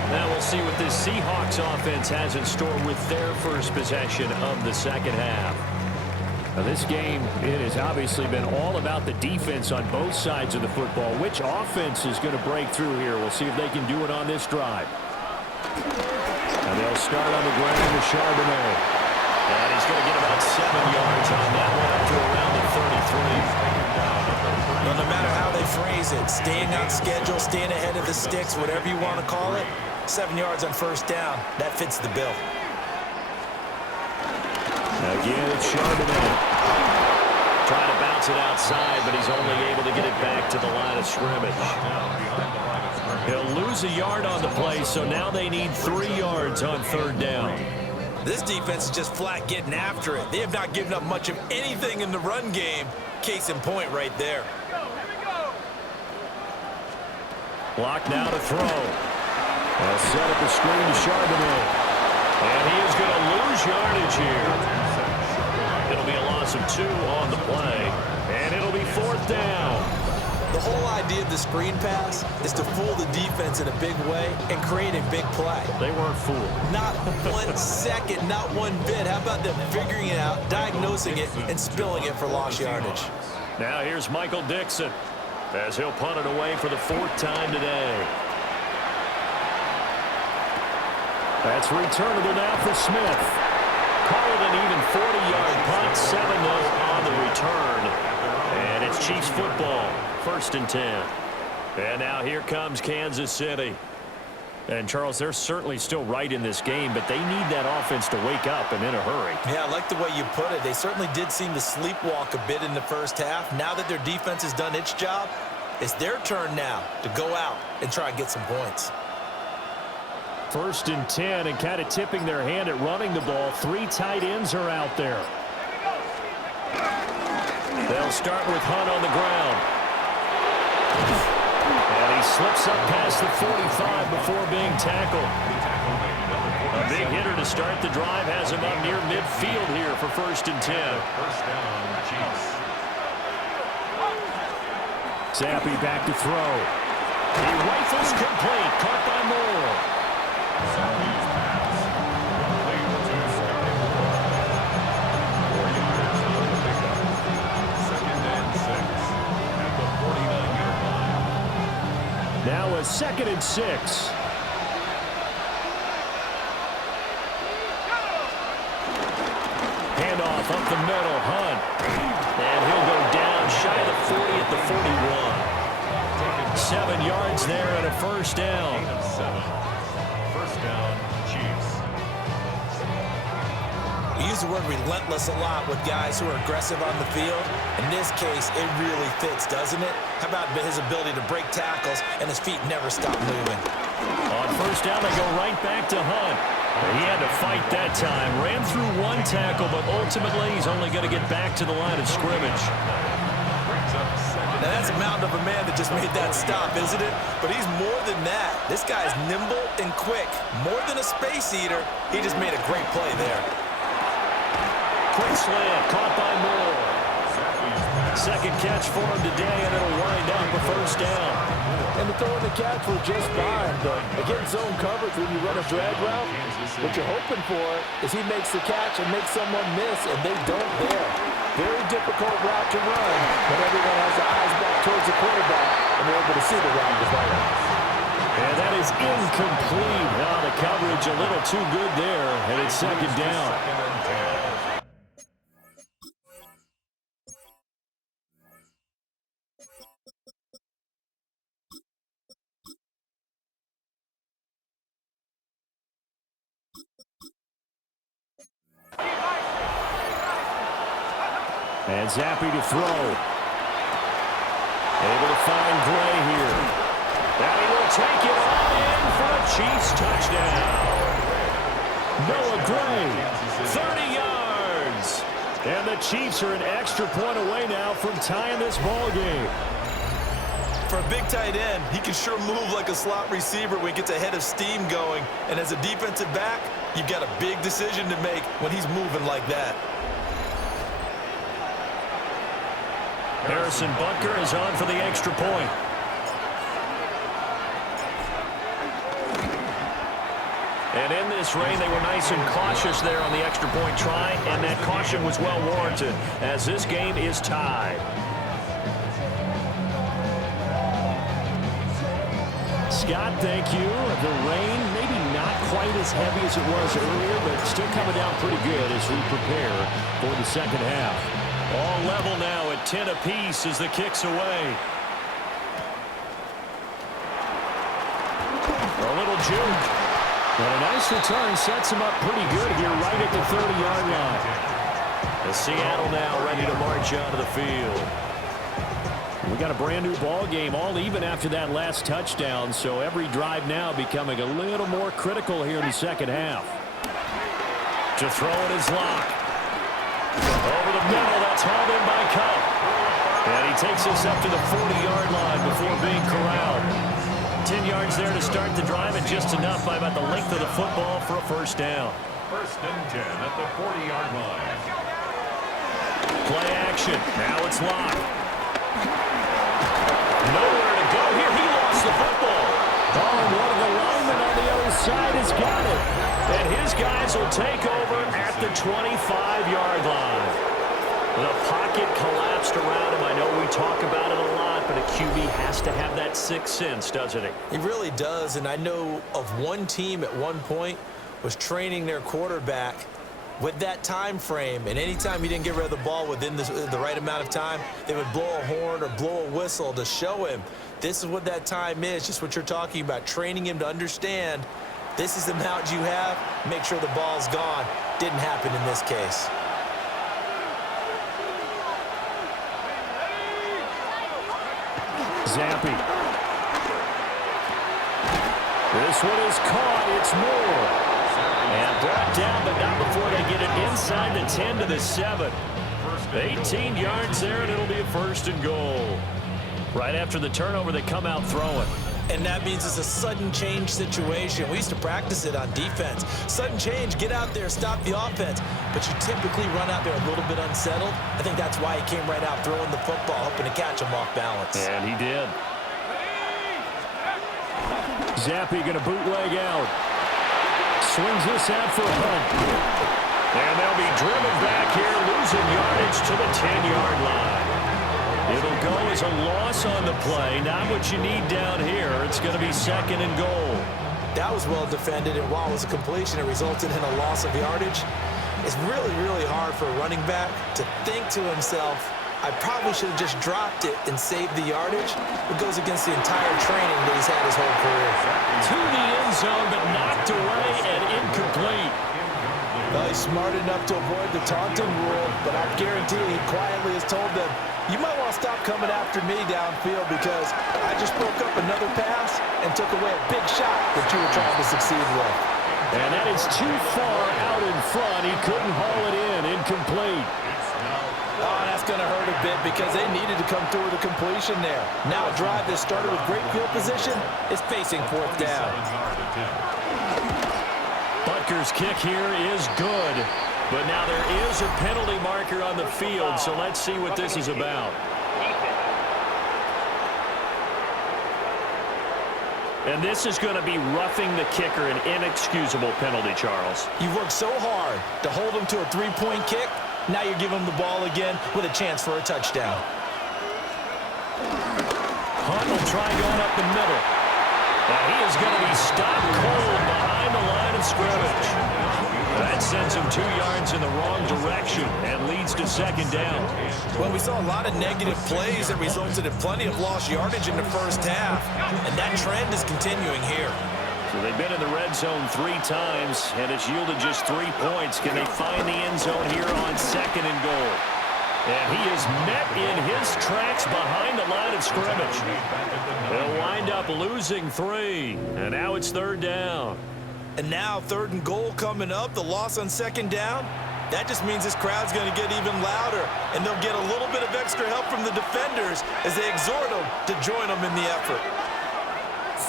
Now we'll see what this Seahawks offense has in store with their first possession of the second half. Now this game, it has obviously been all about the defense on both sides of the football. Which offense is going to break through here? We'll see if they can do it on this drive. And they'll start on the ground with Charbonnet. And he's going to get about 7 yards on that one up to around the 33. Well, no matter how they phrase it, staying on schedule, staying ahead of the sticks, whatever you want to call it, 7 yards on first down, that fits the bill. Again, it's Charbonnet. Trying to bounce it outside, but he's only able to get it back to the line of scrimmage. He'll lose a yard on the play, so now they need 3 yards on third down. This defense is just flat getting after it. They have not given up much of anything in the run game. Case in point right there. Block now to throw. They'll set up a screen to Charbonnet. And he is going to lose yardage here. It'll be a loss of 2 on the play. And it'll be fourth down. The whole idea of the screen pass is to fool the defense in a big way and create a big play. They weren't fooled. Not 1 second, not 1 bit. How about them figuring it out, diagnosing it, and spilling it for lost yardage? Now here's Michael Dixon as he'll punt it away for the 4th time today. That's returnable now for Smith. Call it an even 40-yard punt, 7-0 on the return. And it's Chiefs football, 1st and 10. And now here comes Kansas City. And, Charles, they're certainly still right in this game, but they need that offense to wake up and in a hurry. Yeah, I like the way you put it. They certainly did seem to sleepwalk a bit in the first half. Now that their defense has done its job, it's their turn now to go out and try and get some points. 1st and 10, and kind of tipping their hand at running the ball. 3 tight ends are out there. They'll start with Hunt on the ground. And he slips up past the 45 before being tackled. A big hitter to start the drive has him up near midfield here for 1st and 10. First down, Chiefs. Zappi back to throw. He rifles complete, caught by Moore. Zappi's pass. Complete to Scotty Moore. 4 yards on the pickup. 2nd and 6 at the 49-yard line. Now a 2nd and 6. Handoff up the middle, Hunt. And he'll go down shy of the 40 at the 41. 7 yards there and a 1st down. 7. First down, Chiefs. We use the word relentless a lot with guys who are aggressive on the field. In this case, it really fits, doesn't it? How about his ability to break tackles and his feet never stop moving? On 1st down, they go right back to Hunt. He had to fight that time. Ran through 1 tackle, but ultimately he's only going to get back to the line of scrimmage. Now that's a mountain of a man that just made that stop, isn't it? But he's more than that. This guy's nimble and quick. More than a space eater, he just made a great play there. Quick slant, caught by Moore. 2nd catch for him today, and it'll wind up a 1st down. And the throw and the catch were just fine, but against zone coverage when you run a drag route, what you're hoping for is he makes the catch and makes someone miss, and they don't there. Very difficult route to run, but everyone has their eyes back towards the quarterback, and they're able to see the route develop. And that is incomplete. Now the coverage a little too good there, and it's 2nd down. 2nd and 10. And Zappi to throw. Able to find Gray here. And he will take it all in for a Chiefs touchdown. Noah Gray, 30 yards. And the Chiefs are an extra point away now from tying this ball game. For a big tight end, he can sure move like a slot receiver when he gets a head of steam going. And as a defensive back, you've got a big decision to make when he's moving like that. Harrison Butker is on for the extra point. And in this rain, they were nice and cautious there on the extra point try, and that caution was well warranted as this game is tied. Scott, thank you. The rain, maybe not quite as heavy as it was earlier, but still coming down pretty good as we prepare for the 2nd half. All level now at 10 apiece as the kick's away. A little juke. And a nice return sets him up pretty good here right at the 30-yard line. The Seattle now ready to march out of the field. We got a brand new ball game, all even after that last touchdown, so every drive now becoming a little more critical here in the 2nd half. To throw it is Locke. Over the middle, that's hauled in by Cup. And he takes us up to the 40-yard line before being corralled. 10 yards there to start the drive, and just enough by about the length of the football for a 1st down. 1st and 10 at the 40-yard line. Play action. Now it's Locke. Nowhere to go here. He lost the football. Oh, and one of the linemen on the other side has got it. And his guys will take over at the 25-yard line. The pocket collapsed around him. I know we talk about it a lot, but a QB has to have that 6th sense, doesn't he? He really does, and I know of one team at one point was training their quarterback with that time frame, and anytime he didn't get rid of the ball within the right amount of time, they would blow a horn or blow a whistle to show him this is what that time is, just what you're talking about, training him to understand this is the amount you have, make sure the ball's gone. Didn't happen in this case. Zappi. This one is caught. It's Moore. And brought down, but not before they get it inside the 10 to the 7. 18 yards there, and it'll be a 1st and goal. Right after the turnover, they come out throwing. And that means it's a sudden change situation. We used to practice it on defense. Sudden change, get out there, stop the offense. But you typically run out there a little bit unsettled. I think that's why he came right out throwing the football, hoping to catch him off balance. And he did. Zappi going to bootleg out. Swings this out for a punt. And they'll be driven back here, losing yardage to the 10-yard line. It'll go as a loss on the play. Not what you need down here. It's going to be 2nd and goal. That was well defended, and while it was a completion, it resulted in a loss of yardage. It's really, really hard for a running back to think to himself, I probably should have just dropped it and saved the yardage. It goes against the entire training that he's had his whole career. To the end zone, but knocked away and incomplete. Well, he's smart enough to avoid the taunting rule, but I guarantee he quietly has told them, you might want to stop coming after me downfield because I just broke up another pass and took away a big shot that you were trying to succeed with. And that is too far out in front. He couldn't haul it in. Incomplete. Oh, that's going to hurt a bit because they needed to come through with a completion there. Now a drive that started with great field position is facing 4th down. Butker's kick here is good. But now there is a penalty marker on the field, so let's see what this is about. And this is going to be roughing the kicker, an inexcusable penalty, Charles. You've worked so hard to hold him to a 3-point kick. Now you're giving him the ball again with a chance for a touchdown. Hunt will try going up the middle. And he is going to be stopped cold behind the line of scrimmage. That sends him 2 yards in the wrong direction and leads to 2nd down. Well, we saw a lot of negative plays that resulted in plenty of lost yardage in the first half, and that trend is continuing here. So they've been in the red zone 3 times, and it's yielded just 3 points. Can they find the end zone here on 2nd and goal? And he is met in his tracks behind the line of scrimmage. They'll wind up losing 3, and now it's 3rd down. And now 3rd and goal coming up, the loss on 2nd down. That just means this crowd's going to get even louder, and they'll get a little bit of extra help from the defenders as they exhort them to join them in the effort.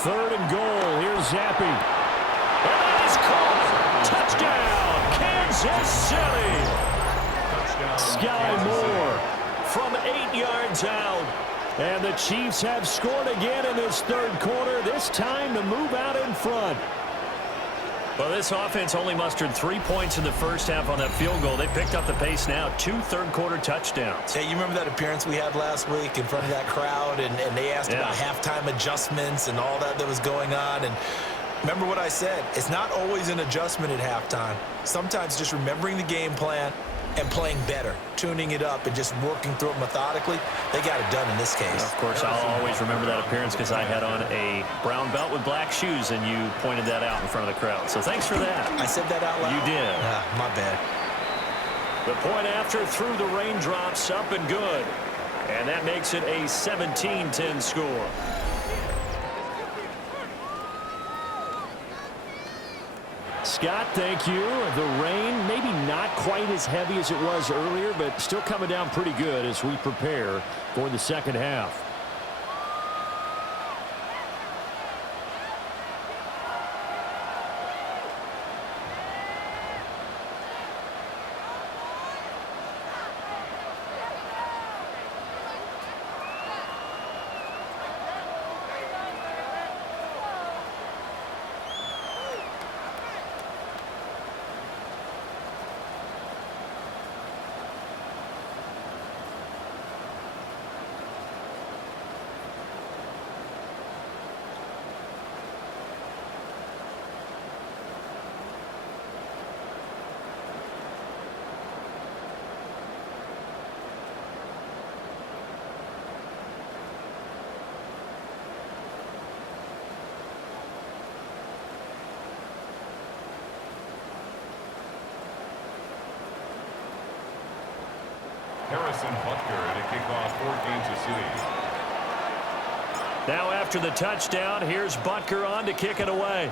3rd and goal. Here's Zappi. And that is caught. Touchdown, Kansas City. Sky Moore from 8 yards out. And the Chiefs have scored again in this 3rd quarter, this time to move out in front. Well, this offense only mustered 3 points in the first half on that field goal. They picked up the pace now, 2 third-quarter touchdowns. Hey, you remember that appearance we had last week in front of that crowd, and they asked about halftime adjustments and all that was going on, and remember what I said, it's not always an adjustment at halftime. Sometimes just remembering the game plan and playing better, tuning it up and just working through it methodically. They got it done in this case. Of course, I'll always remember that appearance because I had on a brown belt with black shoes, and you pointed that out in front of the crowd. So thanks for that. I said that out loud? You did. My bad. The point after through the raindrops, up and good. And that makes it a 17-10 score. Scott, thank you. The rain, maybe not quite as heavy as it was earlier, but still coming down pretty good as we prepare for the 2nd half. Harrison Butker to kick off for Kansas City. Now after the touchdown, here's Butker on to kick it away.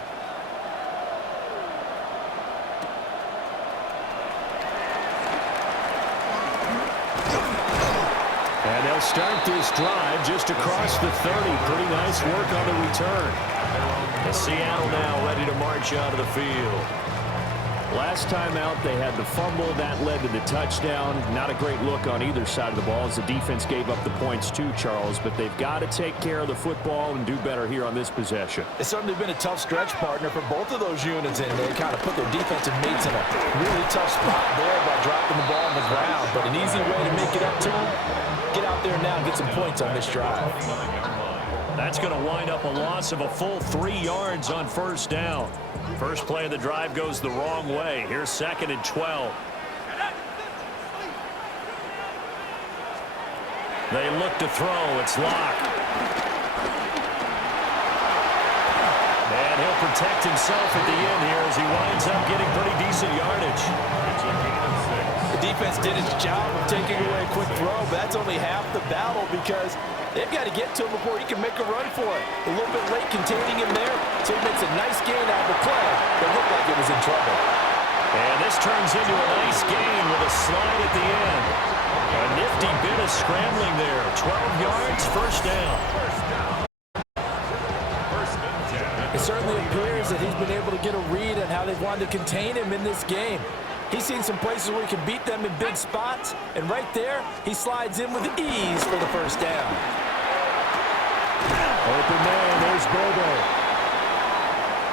And they'll They'll start this drive just across the 30. Pretty nice work on the return. And Seattle now ready to march out of the field. Last time out, they had the fumble. That led to the touchdown. Not a great look on either side of the ball as the defense gave up the points too, Charles. But they've got to take care of the football and do better here on this possession. It's certainly been a tough stretch, partner, for both of those units, and they kind of put their defensive mates in a really tough spot there by dropping the ball on the ground. But an easy way to make it up to them, get out there now and get some points on this drive. That's going to wind up a loss of a full 3 yards on first down. First play of the drive goes the wrong way. Here's 2nd and 12. They look to throw. It's Locke. And he'll protect himself at the end here as he winds up getting pretty decent yardage. The defense did its job of taking away a quick throw, but that's only half the battle because they've got to get to him before he can make a run for it. A little bit late containing him there, so he makes a nice gain out of the play that looked like it was in trouble. And this turns into a nice gain with a slide at the end. A nifty bit of scrambling there. 12 yards, first down. It certainly appears that he's been able to get a read on how they've wanted to contain him in this game. He's seen some places where he can beat them in big spots, and right there, he slides in with ease for the first down. Open man, there's Bobo.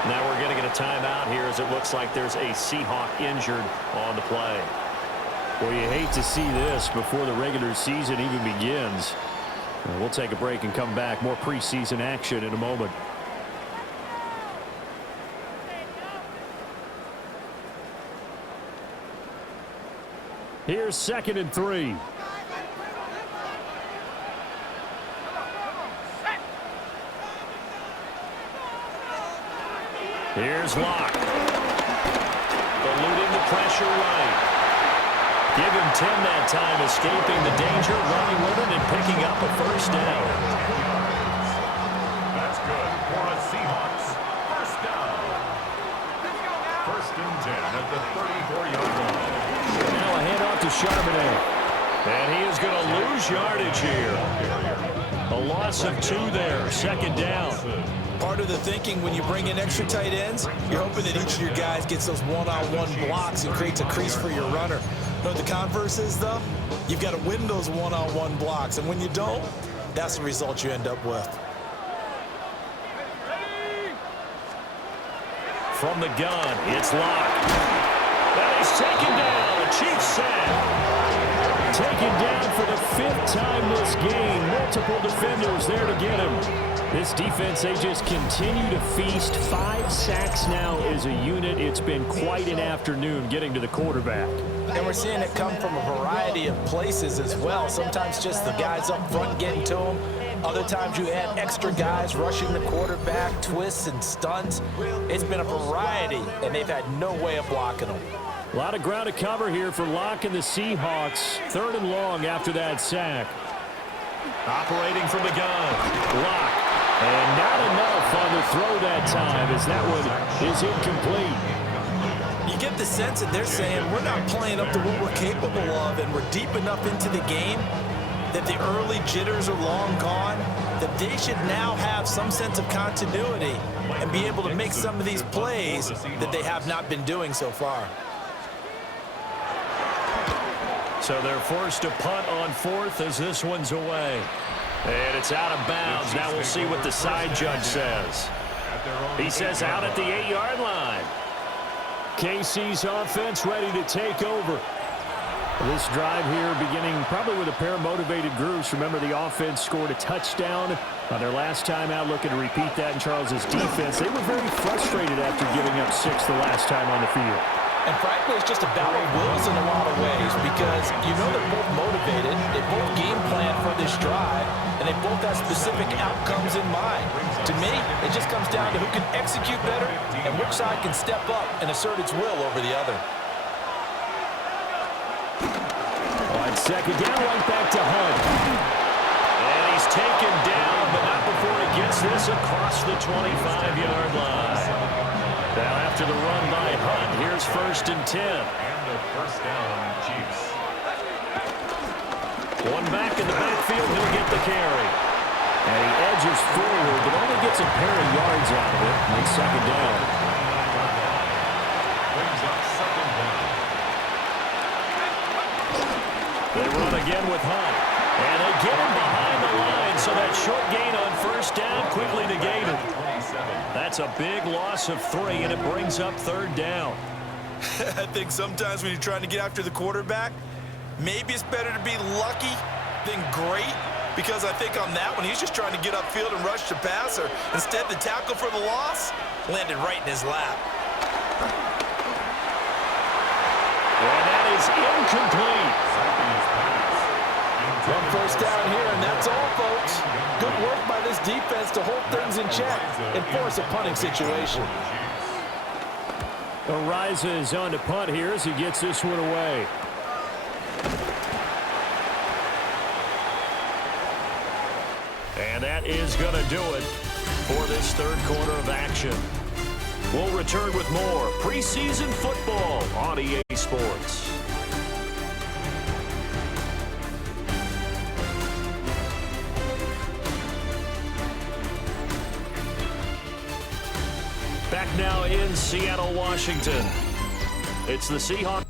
Now we're going to get a timeout here as it looks like there's a Seahawk injured on the play. Well, you hate to see this before the regular season even begins. We'll take a break and come back. More preseason action in a moment. Here's 2nd and 3. Here's Locke. Eluding the pressure right. Give him 10 that time, escaping the danger, running with it, and picking up a first down. That's good for a Seahawks. First down. 1st and 10 at the 34-yard line. Now a handoff to Charbonnet. And he is going to lose yardage here. A loss of 2 there, 2nd down. Part of the thinking when you bring in extra tight ends, you're hoping that each of your guys gets those one-on-one blocks and creates a crease for your runner. You know what the converse is, though? You've got to win those one-on-one blocks, and when you don't, that's the result you end up with. From the gun, it's Locke. And he's taken down. A Chiefs sack. Taken down for the 5th time this game. Multiple defenders there to get him. This defense, they just continue to feast. 5 sacks now as a unit. It's been quite an afternoon getting to the quarterback. And we're seeing it come from a variety of places as well. Sometimes just the guys up front getting to him. Other times you add extra guys rushing the quarterback, twists and stunts. It's been a variety, and they've had no way of blocking them. A lot of ground to cover here for Locke and the Seahawks. 3rd and long after that sack. Operating from the gun. Locke. And not enough on the throw that time as that one is incomplete. You get the sense that they're saying we're not playing up to what we're capable of, and we're deep enough into the game that the early jitters are long gone, that they should now have some sense of continuity and be able to make some of these plays that they have not been doing so far. So they're forced to punt on 4th as this one's away. And it's out of bounds. Now we'll see what the side judge says. He says out at the 8-yard line. KC's offense ready to take over. This drive here beginning probably with a pair of motivated groups. Remember, the offense scored a touchdown on their last time out, looking to repeat that in Charles's defense. They were very frustrated after giving up 6 the last time on the field. And frankly, it's just a battle of wills in a lot of ways because you know they're both motivated, they both game plan for this drive, and they both have specific outcomes in mind. To me, it just comes down to who can execute better and which side can step up and assert its will over the other. On 2nd down, right back to Hunt. And he's taken down, but not before he gets this across the 25-yard line. Now after the run by Hunt, here's 1st and 10. And the first down, Chiefs. One back in the back backfield. He'll get the carry. And he edges forward, but only gets a pair of yards out of it on second down. Brings up second down. They run again with Hunt. And they get him behind the line, so that short gain on first down quickly negated. That's a big loss of 3, and it brings up third down. I think sometimes when you're trying to get after the quarterback, maybe it's better to be lucky than great, because I think on that one, he's just trying to get upfield and rush the passer. Instead, the tackle for the loss landed right in his lap. And that is incomplete. One first down here, and that's all, folks. Good work by this defense to hold things in check and force a punting situation. Ariza is on to punt here as he gets this one away. And that is going to do it for this third quarter of action. We'll return with more preseason football on EA Sports. Back now in Seattle, Washington. It's the Seahawks.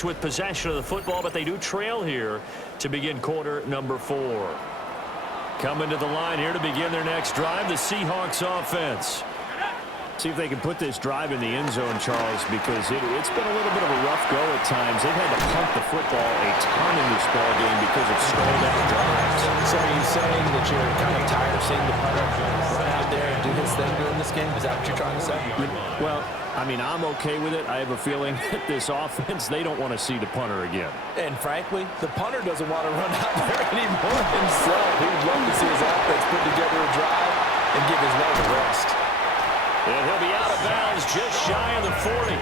Seahawks with possession of the football, but they do trail here to begin quarter number 4. Coming to the line here to begin their next drive, the Seahawks offense. See if they can put this drive in the end zone, Charles, because it's been a little bit of a rough go at times. They've had to punt the football a ton in this ball game because of stalled out drives. So are you saying that you're kind of tired of seeing the punter run out there and do his thing during this game? Is that what you're trying to say? Well, I mean, I'm okay with it. I have a feeling that this offense, they don't want to see the punter again. And frankly, the punter doesn't want to run out there anymore himself. He'd love to see his offense put together a drive and give his leg a rest. And he'll be out of bounds just shy of the 40.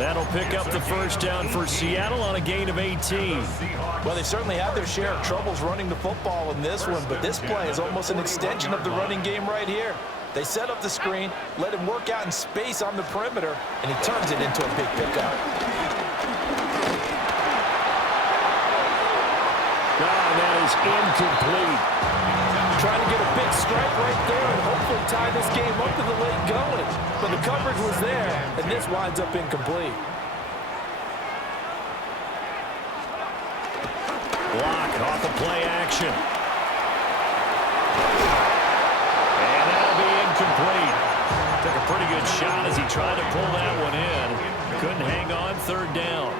That'll pick up the first down for Seattle on a gain of 18. Well, they certainly had their share of troubles running the football in this one, but this play is almost an extension of the running game right here. They set up the screen, let him work out in space on the perimeter, and he turns it into a big pickup. And that is incomplete. Trying to get a big strike right there and hopefully tie this game up to the late going. But the coverage was there, and this winds up incomplete. Block off the play action. And that'll be incomplete. Took a pretty good shot as he tried to pull that one in. Couldn't hang on, third down.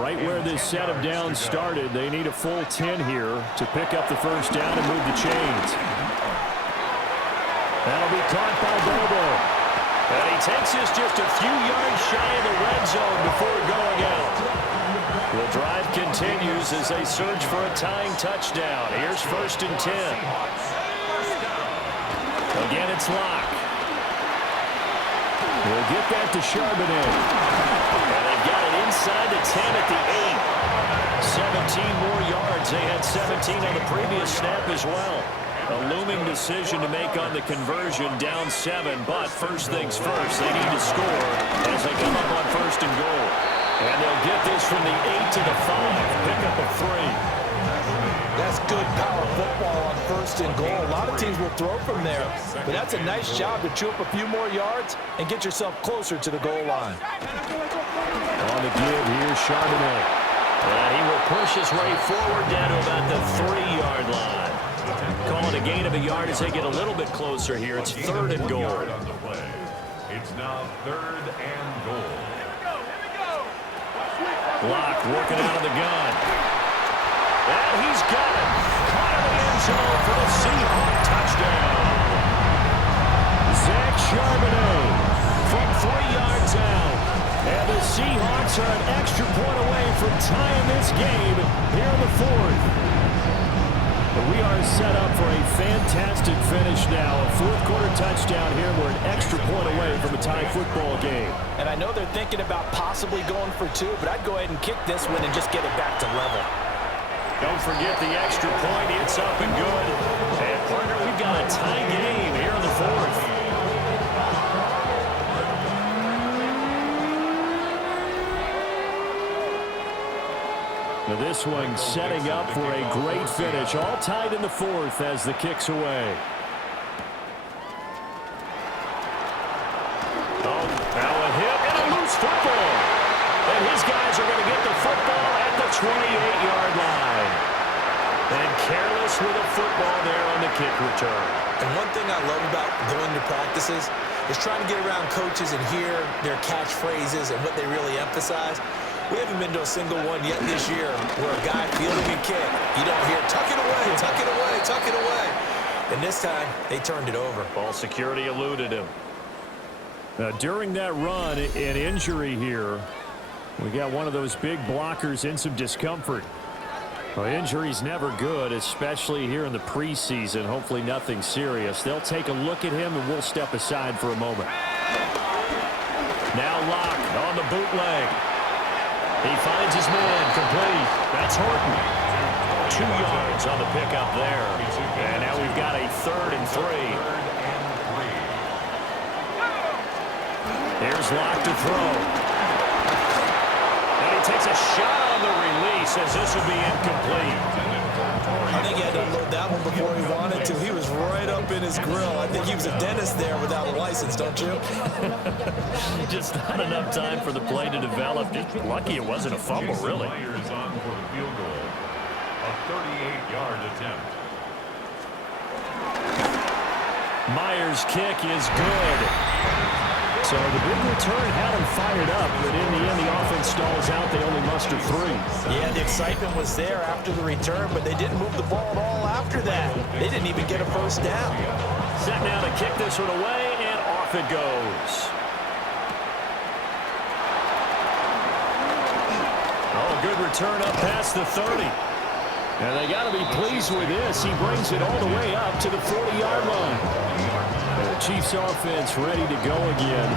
Right where this set of downs started, they need a full 10 here to pick up the first down and move the chains. That'll be caught by Bobo. And he takes this just a few yards shy of the red zone before going out. The drive continues as they search for a tying touchdown. Here's first and 10. Again, it's Locke. We'll get that to Charbonnet. And they've got it inside the 10 at the 8. 17 more yards. They had 17 on the previous snap as well. A looming decision to make on the conversion, down 7. But first things first, they need to score as they come up on first and goal. And they'll get this from the 8 to the 5. Pick up a 3. That's good power football on first and goal. A lot of teams will throw from there, but that's a nice job to chew up a few more yards and get yourself closer to the goal line. On the give, here's Charbonnet. And he will push his way forward down to about the 3-yard line. Call it a gain of a yard as they get a little bit closer here. It's third and goal. It's now third and goal. Locke working out of the gun. And he's got it. Caught in the end zone for the Seahawks touchdown. Zach Charbonnet from 3 yards out. And the Seahawks are an extra point away from tying this game here in the 4th. But we are set up for a fantastic finish now. A fourth-quarter touchdown here. We're an extra point away from a tie football game. And I know they're thinking about possibly going for 2, but I'd go ahead and kick this one and just get it back to level. Don't forget the extra point. It's up and good. And, partner, we've got a tie game here in the 4th. Now this one setting up for a great finish. All tied in the 4th as the kick's away. Oh, now a hit and a loose football. And his guys are going to get the football at the 28-yard line. And careless with a football there on the kick return. And one thing I love about going to practices is trying to get around coaches and hear their catchphrases and what they really emphasize. We haven't been to a single one yet this year where a guy fielding a kick, you don't hear, tuck it away, tuck it away, tuck it away. And this time, they turned it over. Ball security eluded him. Now, during that run, an injury here. We got one of those big blockers in some discomfort. Well, injury's never good, especially here in the preseason. Hopefully nothing serious. They'll take a look at him, and we'll step aside for a moment. Now Locke on the bootleg. He finds his man, complete. That's Horton. 2 yards on the pickup there. And now we've got a 3rd and 3. Here's Locke to throw. And he takes a shot on the release as this would be incomplete. I think he had to unload that one before he wanted to. He was right up in his his grill. I think he was a dentist there without a license, don't you? Just not enough time for the play to develop. Just lucky it wasn't a fumble, really. Myers on for the field goal. A 38-yard attempt. Myers' kick is good. So the big return had him fired up, but in the end, the offense stalls out. They only mustered 3. Yeah, the excitement was there after the return, but they didn't move the ball at all after that. They didn't even get a first down. Set now to kick this one away, and off it goes. Oh, good return up past the 30. And they got to be pleased with this. He brings it all the way up to the 40-yard line. The Chiefs offense ready to go again.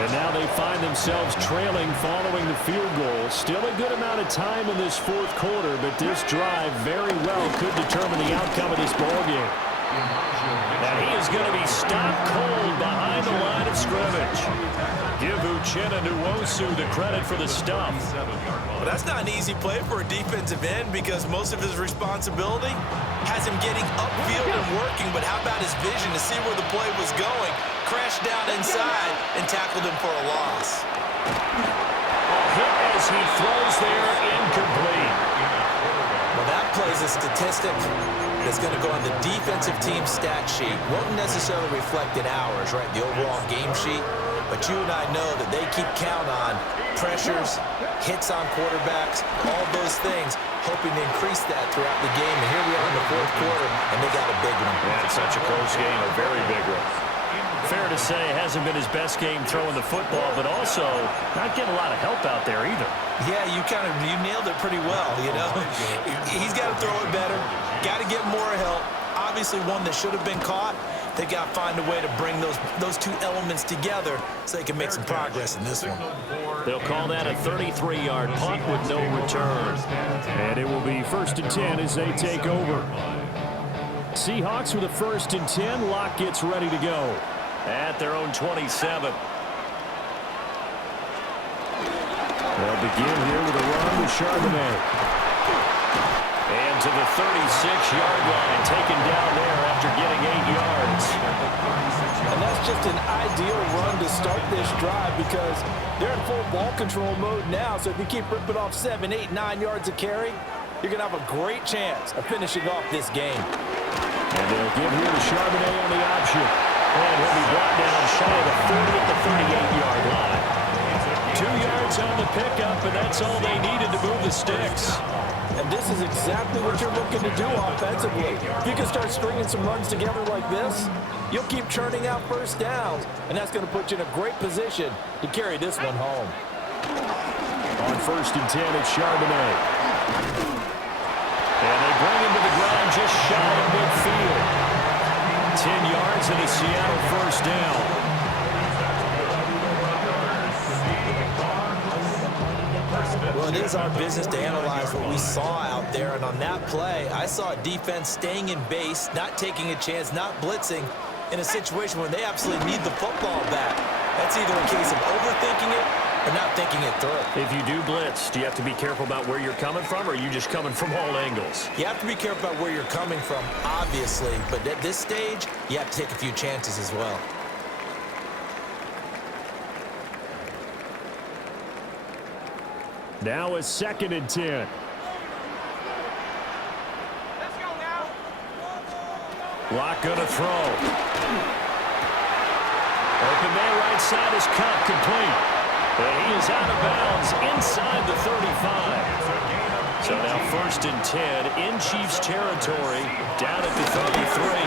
And now they find themselves trailing following the field goal. Still a good amount of time in this fourth quarter, but this drive very well could determine the outcome of this ballgame. And he is going to be stopped cold behind the line of scrimmage. Give Uchenna Nwosu the credit for the stuff. But that's not an easy play for a defensive end because most of his responsibility has him getting upfield and working, but how about his vision to see where the play was going? Crashed down inside and tackled him for a loss. A hit as he throws there, incomplete. Well, that play's a statistic that's going to go on the defensive team stat sheet. Won't necessarily reflect in ours, right, the overall game sheet. But you and I know that they keep count on pressures, hits on quarterbacks, all those things, hoping to increase that throughout the game. And here we are in the fourth quarter, and they got a big one. Yeah, it's such a close game, a very big one. Fair to say, hasn't been his best game throwing the football, but also not getting a lot of help out there either. Yeah, you nailed it pretty well, you know. He's got to throw it better, got to get more help. Obviously one that should have been caught. They got to find a way to bring those two elements together so they can make some progress in this one. They'll call that a 33-yard punt with no return. And it will be 1st and 10 as they take over. Seahawks with a 1st and 10. Locke gets ready to go at their own 27. They'll begin here with a run with Charbonnet. And to the 36-yard line, taken down there after getting 8 yards. And that's just an ideal run to start this drive because they're in full ball control mode now. So if you keep ripping off 7, 8, 9 yards of carry, you're going to have a great chance of finishing off this game. And they'll give here to Charbonnet on the option. And he'll be brought down shy of the 40 at the 38-yard line. 2 yards on the pickup, and that's all they needed to move the sticks. And this is exactly what you're looking to do offensively. If you can start stringing some runs together like this, you'll keep churning out first downs, and that's going to put you in a great position to carry this one home. On 1st and 10, it's Charbonnet. And they bring him to the ground just shy of midfield. 10 yards and a Seattle first down. Well, it is our business to analyze what we saw out there, and on that play, I saw a defense staying in base, not taking a chance, not blitzing, in a situation where they absolutely need the football back. That's either a case of overthinking it or not thinking it through. If you do blitz, do you have to be careful about where you're coming from, or are you just coming from all angles? You have to be careful about where you're coming from, obviously, but at this stage, you have to take a few chances as well. Now a 2nd and 10. Let's go now. Locke gonna throw. Open man right side is caught complete. And he is out of bounds inside the 35. So now 1st and 10 in Chiefs territory down at the 33.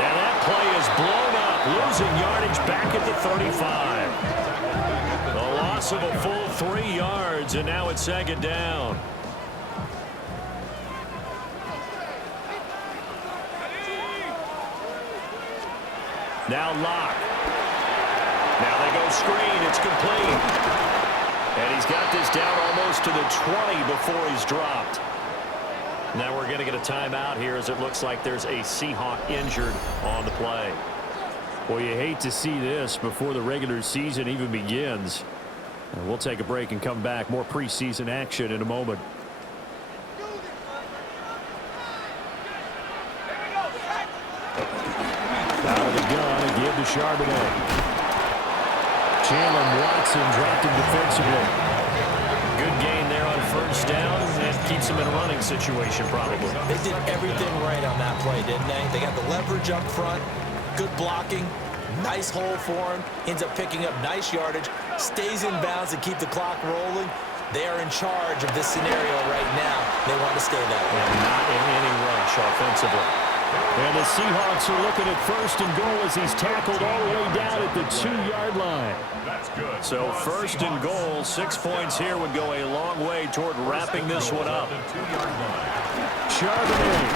And that play is blown up, losing yardage back at the 35. A loss of a full 3 yards, and now it's 2nd down. Now Locke. Now they go screen. It's complete. And he's got this down almost to the 20 before he's dropped. Now we're going to get a timeout here as it looks like there's a Seahawk injured on the play. Well, you hate to see this before the regular season even begins. We'll take a break and come back. More preseason action in a moment. Out of the gun, again to Charbonnet. Jalen Watson dropped him defensively. Good gain there on first down. That keeps him in a running situation, probably. They did everything right on that play, didn't they? They got the leverage up front, good blocking, nice hole for him, ends up picking up nice yardage, stays in bounds to keep the clock rolling. They are in charge of this scenario right now. They want to stay that way. And not in any rush offensively. And the Seahawks are looking at first and goal as he's tackled all the way down at the 2-yard line. That's good. So first and goal, 6 points here would go a long way toward wrapping this one up. Charbonnet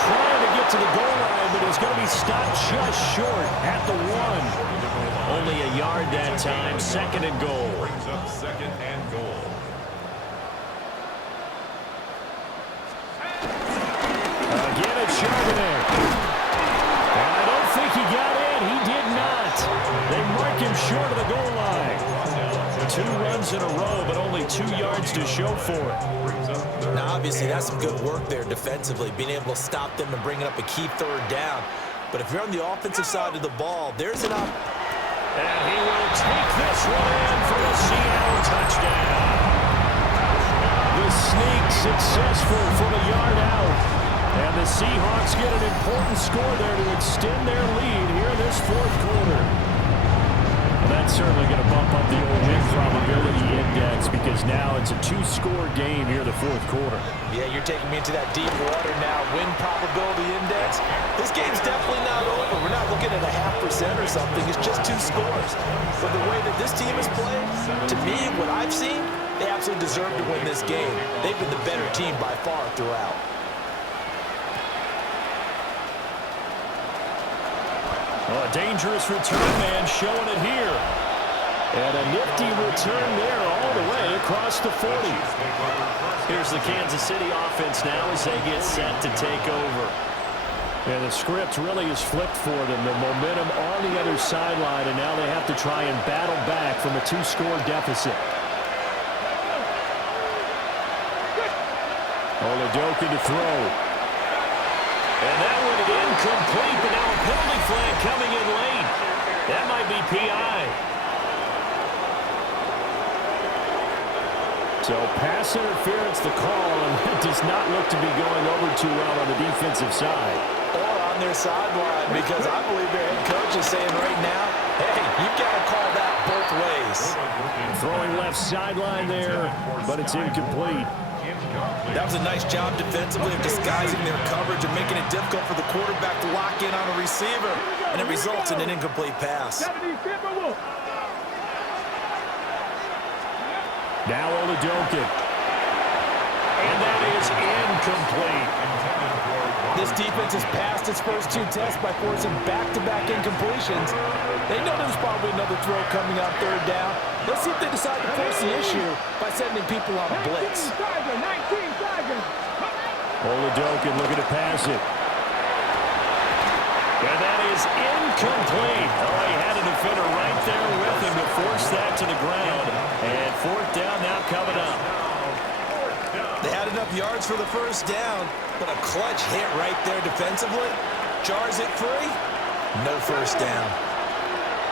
trying to get to the goal line, but he's going to be stopped just short at the 1. Only a yard that time, second and goal. Brings up second and goal. Again at Charbonnet. And I don't think he got in. He did not. They mark him short of the goal line. 2 runs in a row, but only 2 yards to show for it. Now, obviously, that's some good work there defensively, being able to stop them and bringing up a key third down. But if you're on the offensive side of the ball, there's an op. And he will take this one in for a Seattle touchdown. The sneak successful from a yard out. And the Seahawks get an important score there to extend their lead here in this fourth quarter. And that's certainly going to bump up the old win probability index because now it's a 2-score game here in the fourth quarter. Yeah, you're taking me into that deep water now. Win probability index. This game's definitely not over. We're not looking at a 0.5% or something. It's just 2 scores. But the way that this team is playing, to me, what I've seen, they absolutely deserve to win this game. They've been the better team by far throughout. Oh, a dangerous return man showing it here. And a nifty return there all the way across the 40. Here's the Kansas City offense now as they get set to take over. And the script really is flipped for them. The momentum on the other sideline, and now they have to try and battle back from a 2-score deficit. Oladoka to throw. And that one incomplete, but now a penalty flag coming in late. That might be PI. So pass interference the call, and it does not look to be going over too well on the defensive side. Or on their sideline, because I believe their head coach is saying right now, hey, you've got to call that both ways. Throwing left sideline there, but it's incomplete. That was a nice job defensively of disguising their coverage and making it difficult for the quarterback to lock in on a receiver, and it results in an incomplete pass. Now Oladoka. And that is incomplete. This defense has passed its first 2 tests by forcing back-to-back incompletions. They know there's probably another throw coming on third down. Let's see if they decide to force the issue by sending people on a blitz. Oladoka looking to pass it. And that is incomplete. Oh, he had a defender right there with him to force that to the ground. And fourth down now coming up. They had enough yards for the first down, but a clutch hit right there defensively. Jars it free. No first down.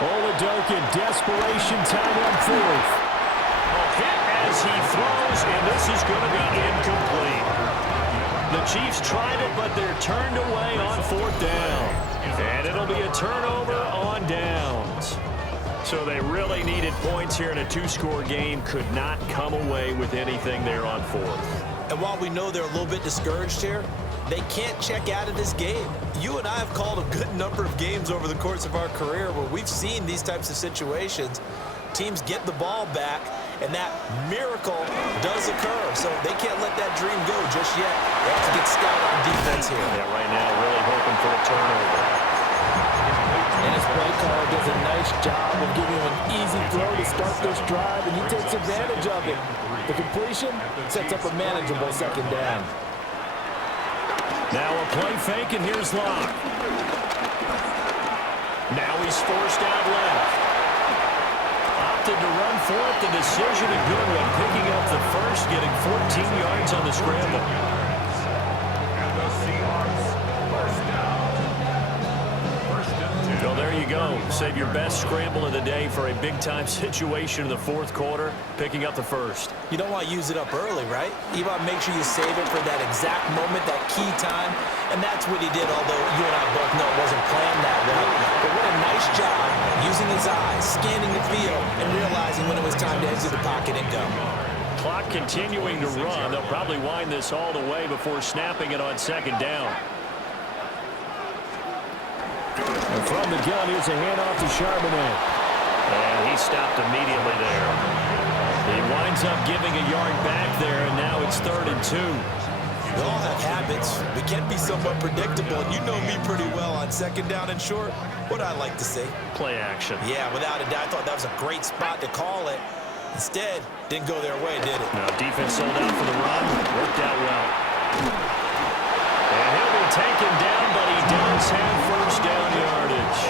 Oladoka, desperation time on fourth. Hit as he throws, and this is going to be incomplete. The Chiefs tried it, but they're turned away on fourth down. And it'll be a turnover on downs. So they really needed points here in a 2-score game. Could not come away with anything there on fourth. And while we know they're a little bit discouraged here, they can't check out of this game. You and I have called a good number of games over the course of our career where we've seen these types of situations. Teams get the ball back, and that miracle does occur. So they can't let that dream go just yet. They have to get stout on defense here. Yeah, right now really hoping for a turnover. And his play caller does a nice job of giving him an easy throw to start this drive, and he takes advantage of it. The completion sets up a manageable second down. Now a play fake, and here's Locke. Now he's forced out left. Opted to run for it. The decision a good one, picking up the first, getting 14 yards on the scramble. And the Seahawks first down. Save your best scramble of the day for a big-time situation in the fourth quarter, picking up the first. You don't want to use it up early, right? You want to make sure you save it for that exact moment, that key time. And that's what he did, although you and I both know it wasn't planned that way. But what a nice job using his eyes, scanning the field, and realizing when it was time to exit the pocket and go. Clock continuing to run. They'll probably wind this all the way before snapping it on second down. And from the gun, here's a handoff to Charbonnet. And he stopped immediately there. He winds up giving a yard back there, and now it's 3rd and 2. We all have habits. We can be somewhat predictable, and you know me pretty well on second down and short. What I like to say? Play action. Yeah, without a doubt. I thought that was a great spot to call it. Instead, didn't go their way, did it? No, defense sold out for the run. Worked out well. And he'll be taken down, but he does have first down yardage.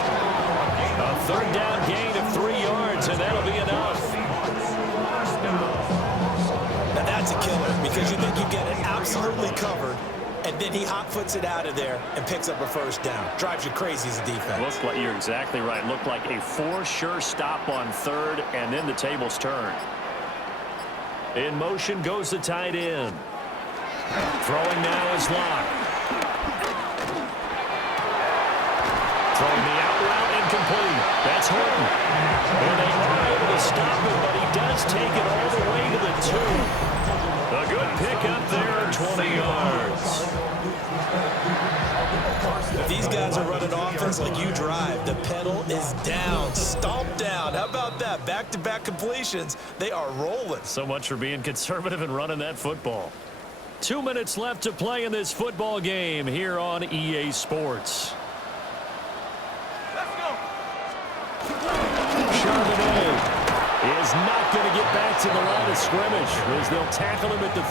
A 3rd down gain of 3 yards, and that'll be enough. Now that's a killer, because you think you get it absolutely covered, and then he hot-foots it out of there and picks up a first down. Drives you crazy as a defense. Looks like you're exactly right. Looked like a for-sure stop on 3rd, and then the tables turn. In motion goes the tight end. Throwing now is Locke. Throwing the out route incomplete. That's Horton. And they are able to stop him, but he does take it all the way to the 2. A good pickup there, 20 yards. If these guys are running offense like you drive, the pedal is down, stomped down. How about that? Back-to-back completions. They are rolling. So much for being conservative and running that football. 2 minutes left to play in this football game here on EA Sports. Charbonnet is not going to get back to the line of scrimmage as they'll tackle him at the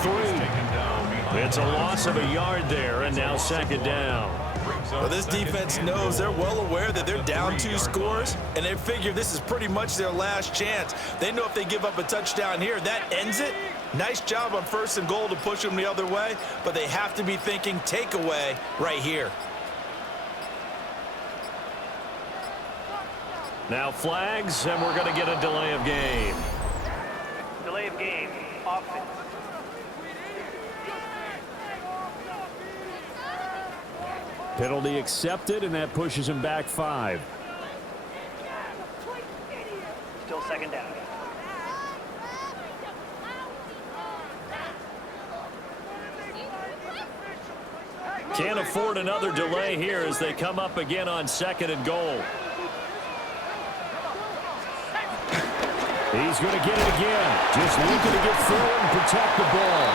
3. It's a loss of a yard there, and now 2nd down. Well, this defense knows, they're well aware that they're down 2 scores, and they figure this is pretty much their last chance. They know if they give up a touchdown here, that ends it. Nice job on 1st and goal to push them the other way, but they have to be thinking takeaway right here. Now flags, and we're going to get a delay of game. Delay of game. Offense. Penalty accepted, and that pushes him back 5. Still 2nd down. Can't afford another delay here as they come up again on 2nd and goal. He's going to get it again. Just looking to get forward and protect the ball.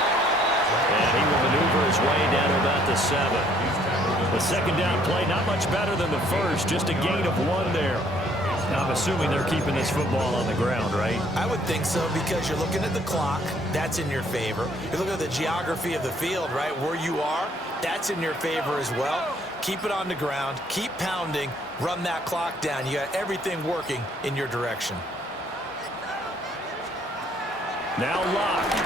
And he will maneuver his way down to about the 7. The 2nd down play, not much better than the first, just a gain of 1 there. Now, I'm assuming they're keeping this football on the ground, right? I would think so, because you're looking at the clock. That's in your favor. You're looking at the geography of the field, right? Where you are, that's in your favor as well. Keep it on the ground. Keep pounding. Run that clock down. You got everything working in your direction. Now Locke.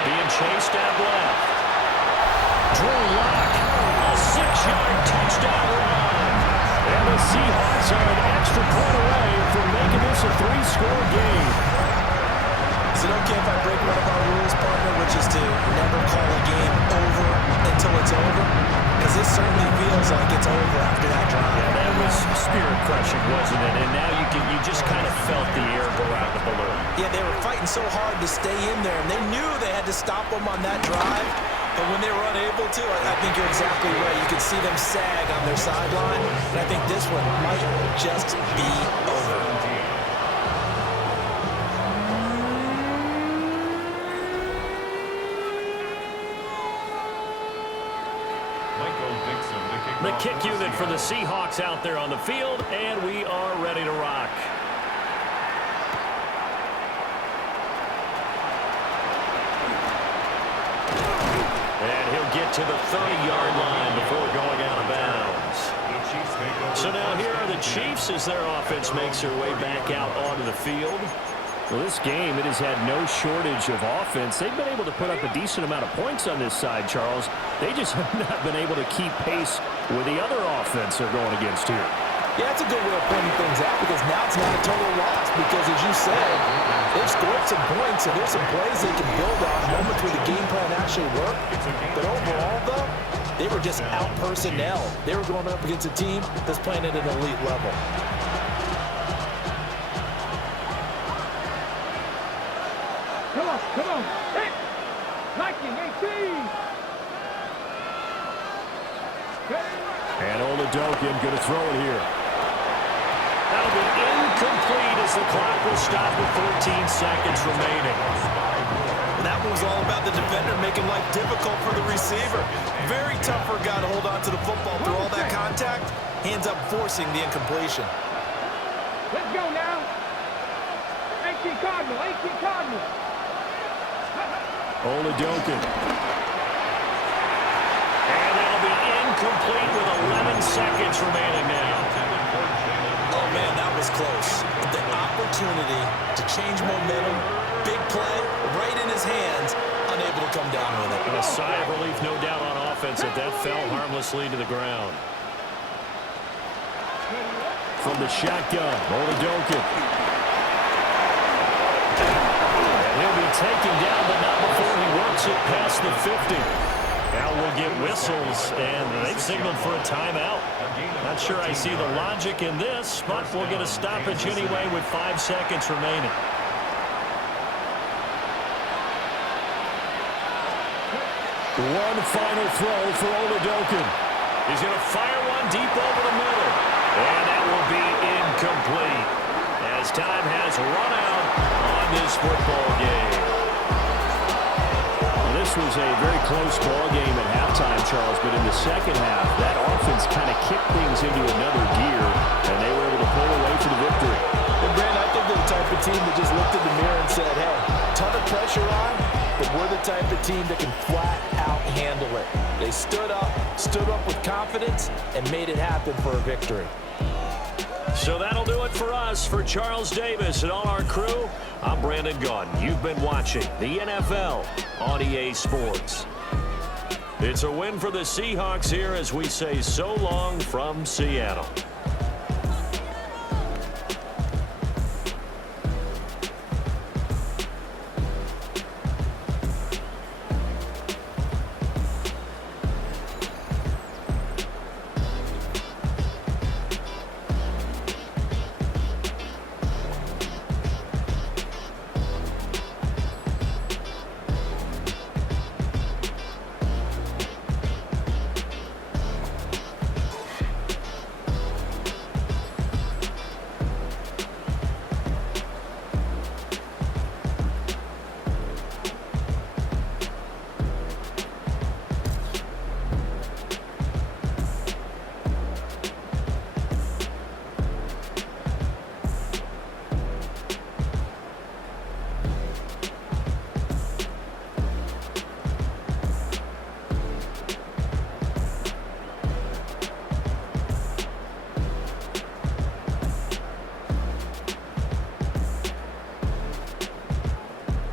Being chased out left. Drew Locke. A 6-yard touchdown run. And the Seahawks are an extra point away from making this a 3-score game. Is it okay if I break one of our rules, partner, which is to never call a game over until it's over? Because this certainly feels like it's over after that drive. Yeah, that was spirit-crushing, wasn't it? And now you just kind of felt the air go out the balloon. Yeah, they were fighting so hard to stay in there, and they knew they had to stop them on that drive. But when they were unable to, I think you're exactly right. You could see them sag on their sideline, and I think this one might just be over. The kick unit for the Seahawks out there on the field, and we are ready to rock. And he'll get to the 30-yard line before going out of bounds. So now here are the Chiefs as their offense makes their way back out onto the field. Well, this game, it has had no shortage of offense. They've been able to put up a decent amount of points on this side, Charles. They just have not been able to keep pace with the other offense they're going against here. Yeah, that's a good way of pointing things out because now it's not a total loss because, as you said, they've scored some points and there's some plays they can build on, moments where the game plan actually worked. But overall, though, they were just out-personnel. They were going up against a team that's playing at an elite level. Come on. Hey! Liking 18! And Oladokin going to throw it here. That'll be incomplete as the clock will stop with 14 seconds remaining. That was all about the defender making life difficult for the receiver. Very tough for a guy to hold on to the football through all that contact. He ends up forcing the incompletion. Let's go now. 18 Cardinal. Oladokin. And that'll be incomplete with 11 seconds remaining now. Oh, man, that was close. The opportunity to change momentum, big play, right in his hands, unable to come down with it. A sigh of relief, no doubt, on offense that fell harmlessly to the ground. From the shotgun, Oladokin. He'll be taken down, but not before he works it past the 50. Now we'll get whistles, and they've signaled for a timeout. Not sure I see the logic in this, but we'll get a stoppage anyway with 5 seconds remaining. One final throw for Oladokin. He's going to fire one deep over the middle, and that will be incomplete as time has run out on this football game. Well, this was a very close ball game at halftime, Charles, but in the second half, that offense kind of kicked things into another gear, and they were able to pull away for the victory. And, Brandon, I think they're the type of team that just looked in the mirror and said, hey, ton of pressure on, but we're the type of team that can flat out handle it. They stood up with confidence, and made it happen for a victory. So that'll do it for us. For Charles Davis and all our crew, I'm Brandon Gaudin. You've been watching the NFL on EA Sports. It's a win for the Seahawks here as we say so long from Seattle.